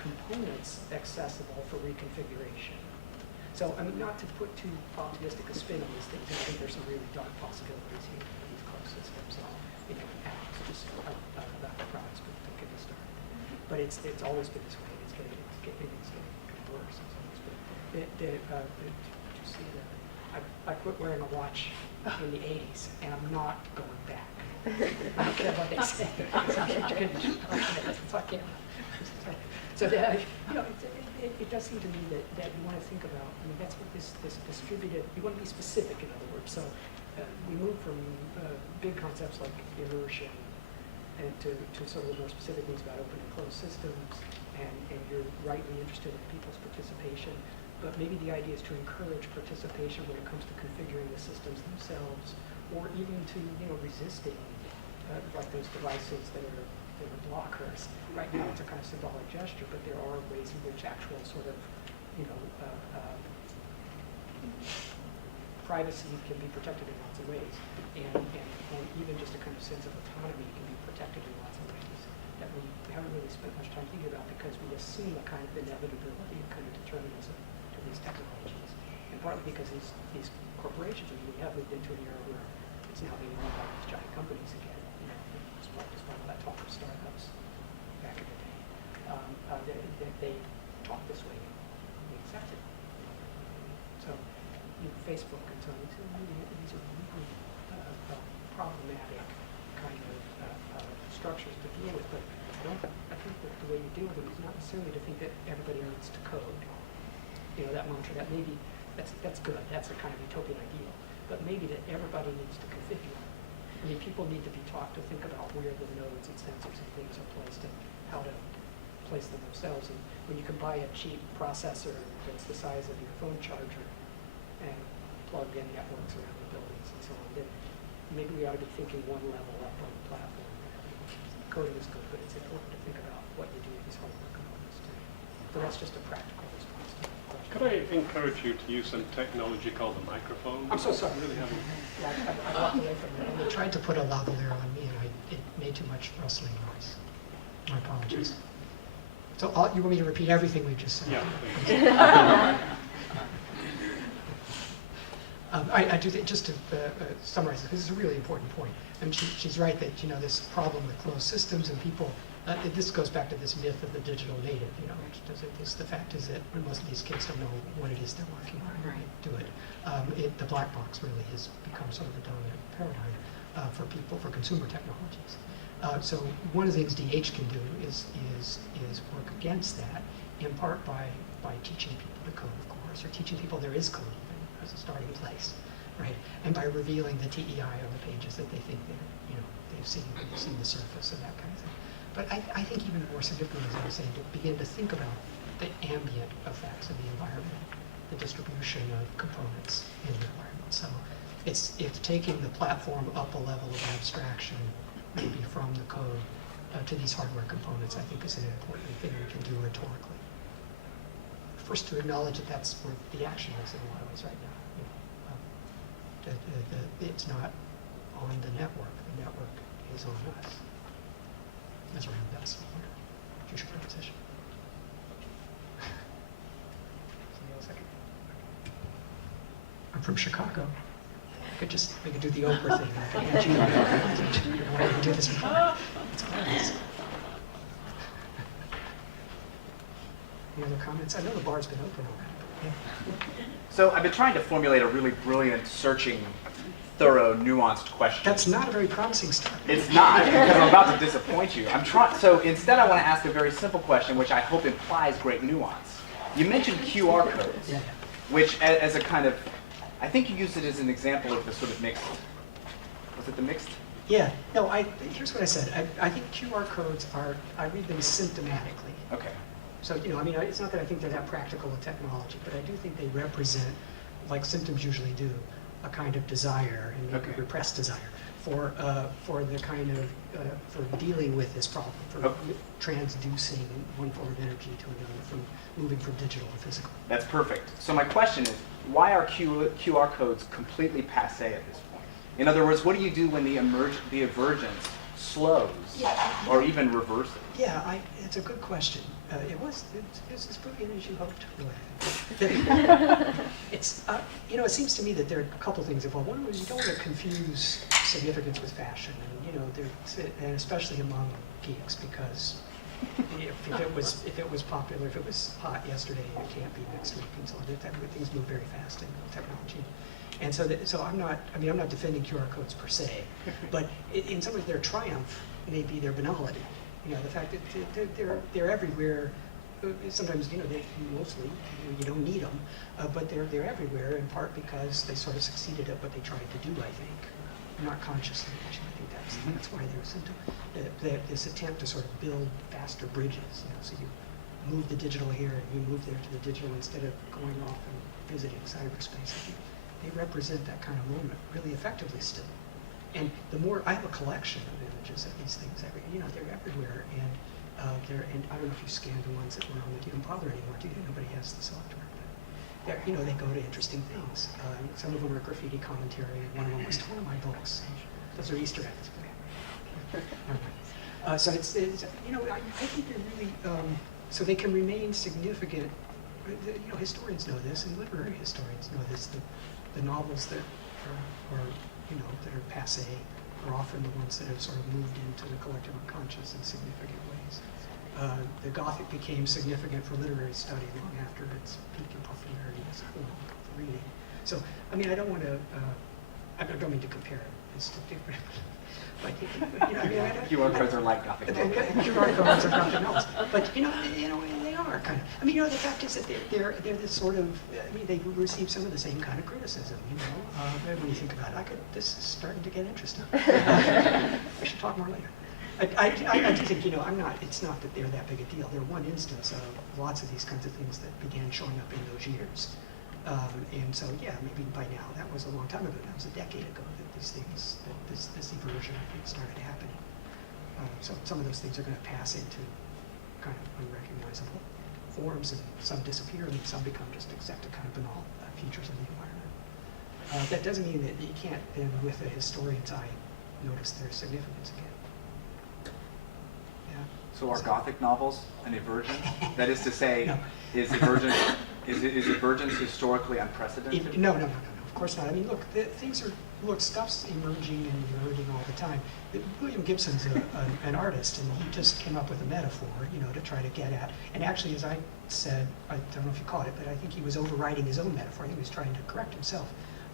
components accessible for reconfiguration. So, not to put too optimistic a spin on these things. I think there's some really dark possibilities here for these closed systems. Apps just about the products, but don't get me started. But it's always been this way. It's getting worse. Did you see that? I quit wearing a watch in the 80s, and I'm not going back. I don't care what they say. So that, it does seem to me that you want to think about, that's what this distributed, you want to be specific, in other words. So we move from big concepts like immersion and to sort of the more specific things about open and closed systems, and you're rightly interested in people's participation, but maybe the idea is to encourage participation when it comes to configuring the systems themselves, or even to, resisting like those devices that are blockers. Right now it's a kind of symbolic gesture, but there are ways in which actual sort of, privacy can be protected in lots of ways, and even just a kind of sense of autonomy can be protected in lots of ways that we haven't really spent much time thinking about, because we assume a kind of inevitability, a kind of determinism to these technologies, and partly because these corporations, we have moved into an era where it's now being run by these giant companies again, despite all that talk of startups back in the day. They talk this way, we accept it. So, Facebook and so on, these are really problematic kind of structures to deal with, but I think that the way you deal with them is not necessarily to think that everybody needs to code. That mantra, that maybe, that's good, that's a kind of utopian ideal, but maybe that everybody needs to configure. People need to be taught to think about where the nodes and sensors and things are placed and how to place them themselves. And when you can buy a cheap processor that's the size of your phone charger and plug in networks around the buildings and so on, then maybe we ought to be thinking one level up on the platform. Coding is good, but it's important to think about what you do with these hardware components too. So that's just a practical response to that question. Could I encourage you to use some technology called the microphone? I'm so sorry. I really haven't. Yeah, I walked away from it. They tried to put a lavalier on me, and it made too much rustling noise. My apologies. So you want me to repeat everything we've just said? Yeah, please. I do think, just to summarize this, because it's a really important point. And she's right that, this problem with closed systems and people, this goes back to this myth of the digital native, the fact is that most of these kids don't know what it is they're working on when they do it. The black box really has become sort of the dominant paradigm for people, for consumer technologies. So one of the things DH can do is work against that, in part by teaching people to code, of course, or teaching people there is code even as a starting place, right? And by revealing the TEI on the pages that they think they've seen the surface and that kind of thing. But I think even more significantly, as I was saying, to begin to think about the ambient effects of the environment, the distribution of components in the environment. So it's taking the platform up a level of abstraction, maybe from the code to these hardware components, I think is an important thing we can do rhetorically. First, to acknowledge that that's where the action is in a lot of ways right now. It's not on the network is on us. As a real best future proposition. I'm from Chicago. We could do the Oprah thing. I could hand you why didn't do this before. It's hilarious. Any other comments? I know the bar's been open already. Yeah. So I've been trying to formulate a really brilliant, searching, thorough, nuanced question. That's not a very promising start. It's not, because I'm about to disappoint you. So instead I want to ask a very simple question, which I hope implies great nuance. You mentioned QR codes, Yeah. which as a kind of, I think you used it as an example of the sort of mixed, was it the mixed? Yeah. No, here's what I said. I think QR codes I read them symptomatically. Okay. So, it's not that I think they're that practical a technology, but I do think they represent, like symptoms usually do, a kind of desire, and maybe Okay. repressed desire, for the kind of, for dealing with this problem, for transducing one form of energy to another, from moving from digital to physical. That's perfect. So my question is, why are QR codes completely passé at this point? In other words, what do you do when the emergence slows, or even reverses? Yeah, it's a good question. It's as brilliant as you hoped. It seems to me that there are a couple things involved. One was you don't want to confuse significance with fashion, and especially among geeks, because if it was popular, if it was hot yesterday, it can't be next week, and so on. Things move very fast in technology. And so I'm not defending QR codes per se, but in some ways their triumph may be their banality. The fact that they're everywhere, sometimes, they mostly, you don't need them, but they're everywhere, in part because they sort of succeeded at what they tried to do, I think. Not consciously, actually. I think that's why there's this attempt to sort of build faster bridges, so you move the digital here and you move there to the digital instead of going off and visiting cyberspace. I think they represent that kind of moment really effectively still. And the more, I have a collection of images of these things, they're everywhere, and and I don't know if you scanned the ones that were on, you don't bother anymore, do you? Nobody has the software. But they go to interesting things. Some of them are graffiti commentary, and one of them was one of my books. Those are Easter eggs. So I think they're really, so they can remain significant. Historians know this, and literary historians know this. The novels that are that are passé are often the ones that have sort of moved into the collective unconscious in significant ways. The Gothic became significant for literary study long after its peak in popularity as a form of reading. So, I don't want to, I don't mean to compare it. It's different. But, QR codes are like Gothic. QR codes are nothing else. But, they are kind of, the fact is that they're this sort of, they receive some of the same kind of criticism, when you think about it. This is starting to get interesting. We should talk more later. I do think, it's not that they're that big a deal. They're one instance of lots of these kinds of things that began showing up in those years. And so, maybe by now, that was a long time ago. That was a decade ago that these things, that this eversion, I think, started happening. So some of those things are going to pass into kind of unrecognizable forms, and some disappear, and some become just accepted kind of banal features of the environment. That doesn't mean that you can't then, with a historian's eye, notice their significance again. So are Gothic novels an eversion? That is to say, No. is evergence historically unprecedented? No, of course not. Stuff's emerging and emerging all the time. William Gibson's an artist, and he just came up with a metaphor, to try to get at. And actually, as I said, I don't know if you caught it, but I think he was overriding his own metaphor. He was trying to correct himself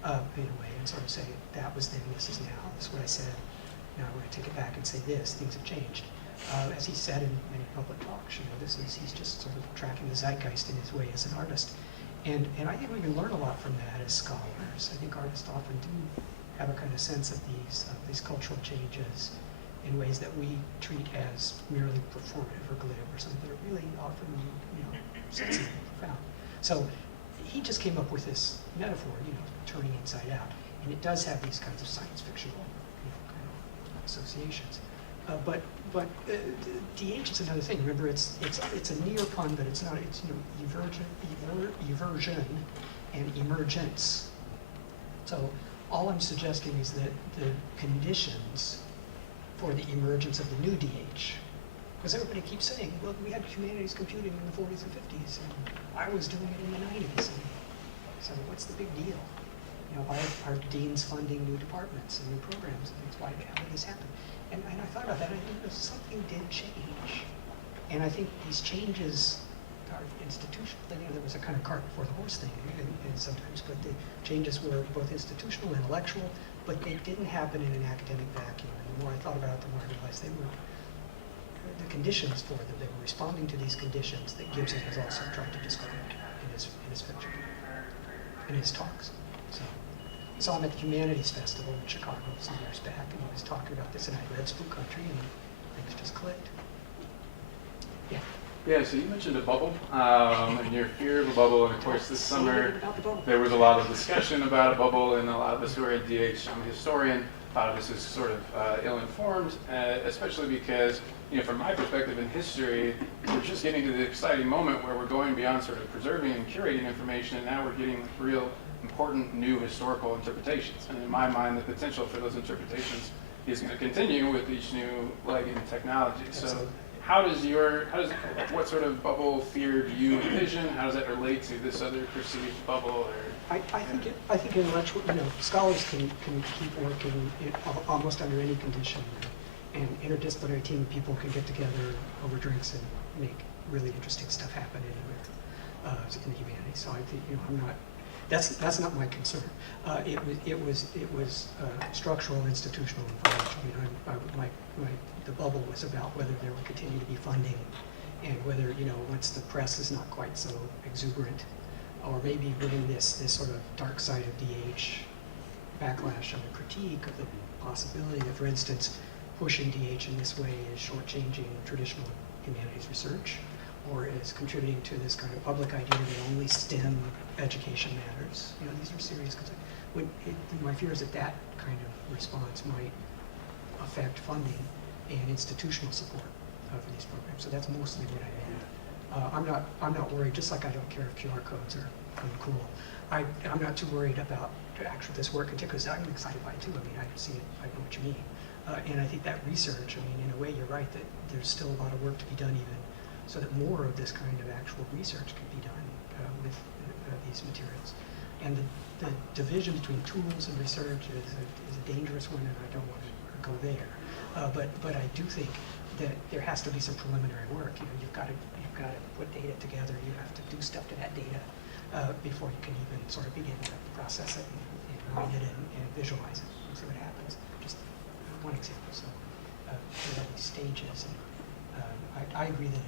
in a way and sort of say, that was then, this is now, this is what I said. Now we're going to take it back and say this, things have changed. As he said in many public talks, he's just sort of tracking the zeitgeist in his way as an artist. And I think we can learn a lot from that as scholars. I think artists often do have a kind of sense of these cultural changes in ways that we treat as merely performative or glib or something that are really often, sensitive and profound. So he just came up with this metaphor, turning inside out. And it does have these kinds of science fictional, kind of associations. But DH is another thing. Remember, it's a near pun, but it's not. It's eversion and emergence. So all I'm suggesting is that the conditions for the emergence of the new DH, because everybody keeps saying, well, we had humanities computing in the 40s and 50s, and I was doing it in the 90s. And so what's the big deal? Why are deans funding new departments and new programs and things? How did this happen? And I thought about that, and I think something did change. And I think these changes are institutional. There was a kind of cart before the horse thing, and sometimes, but the changes were both institutional and intellectual, but they didn't happen in an academic vacuum. And the more I thought about it, the more I realized they were the conditions for them. They were responding to these conditions that Gibson has also tried to describe in his fiction, in his talks. So I saw him at the Humanities Festival in Chicago some years back, and he was talking about this, and I read Spook Country, and things just clicked. Yeah. Yeah, so you mentioned a bubble, and your fear of a bubble, and of course this summer there was a lot of discussion about a bubble, and a lot of us who are at DH, I'm a historian, a lot of this is sort of ill-informed, especially because, from my perspective in history, we're just getting to the exciting moment where we're going beyond sort of preserving and curating information, and now we're getting real important new historical interpretations. And in my mind, the potential for those interpretations is going to continue with each new leg in technology. So what sort of bubble fear do you envision? How does that relate to this other perceived bubble? I think intellectual, scholars can keep working almost under any condition, and interdisciplinary team of people can get together over drinks and make really interesting stuff happen anywhere in the humanities. So I think, that's not my concern. It was structural, institutional, and financial. The bubble was about whether there would continue to be funding and whether, once the press is not quite so exuberant, or maybe within this sort of dark side of DH backlash of a critique of the possibility that, for instance, pushing DH in this way is shortchanging traditional humanities research, or is contributing to this kind of public idea that only STEM education matters. These are serious concerns. My fear is that that kind of response might affect funding and institutional support for these programs. So that's mostly what I mean. I'm not worried. Just like I don't care if QR codes are cool. I'm not too worried about this work in particular. I'm excited by it too. I see it. I know what you mean. And I think that research. In a way, you're right that there's still a lot of work to be done, even so that more of this kind of actual research can be done with these materials. And the division between tools and research is a dangerous one, and I don't want to go there. But I do think that there has to be some preliminary work. You've got to put data together. You have to do stuff to that data before you can even sort of begin to process it and read it and visualize it and see what happens. Just one example. So there are these stages, and I agree that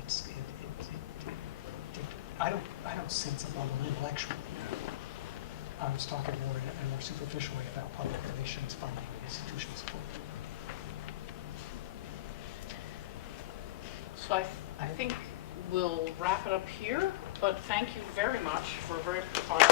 I don't sense a bubble intellectually. I was talking more in a more superficial way about public relations, funding, and institutional support. So I think we'll wrap it up here, but thank you very much for a very profound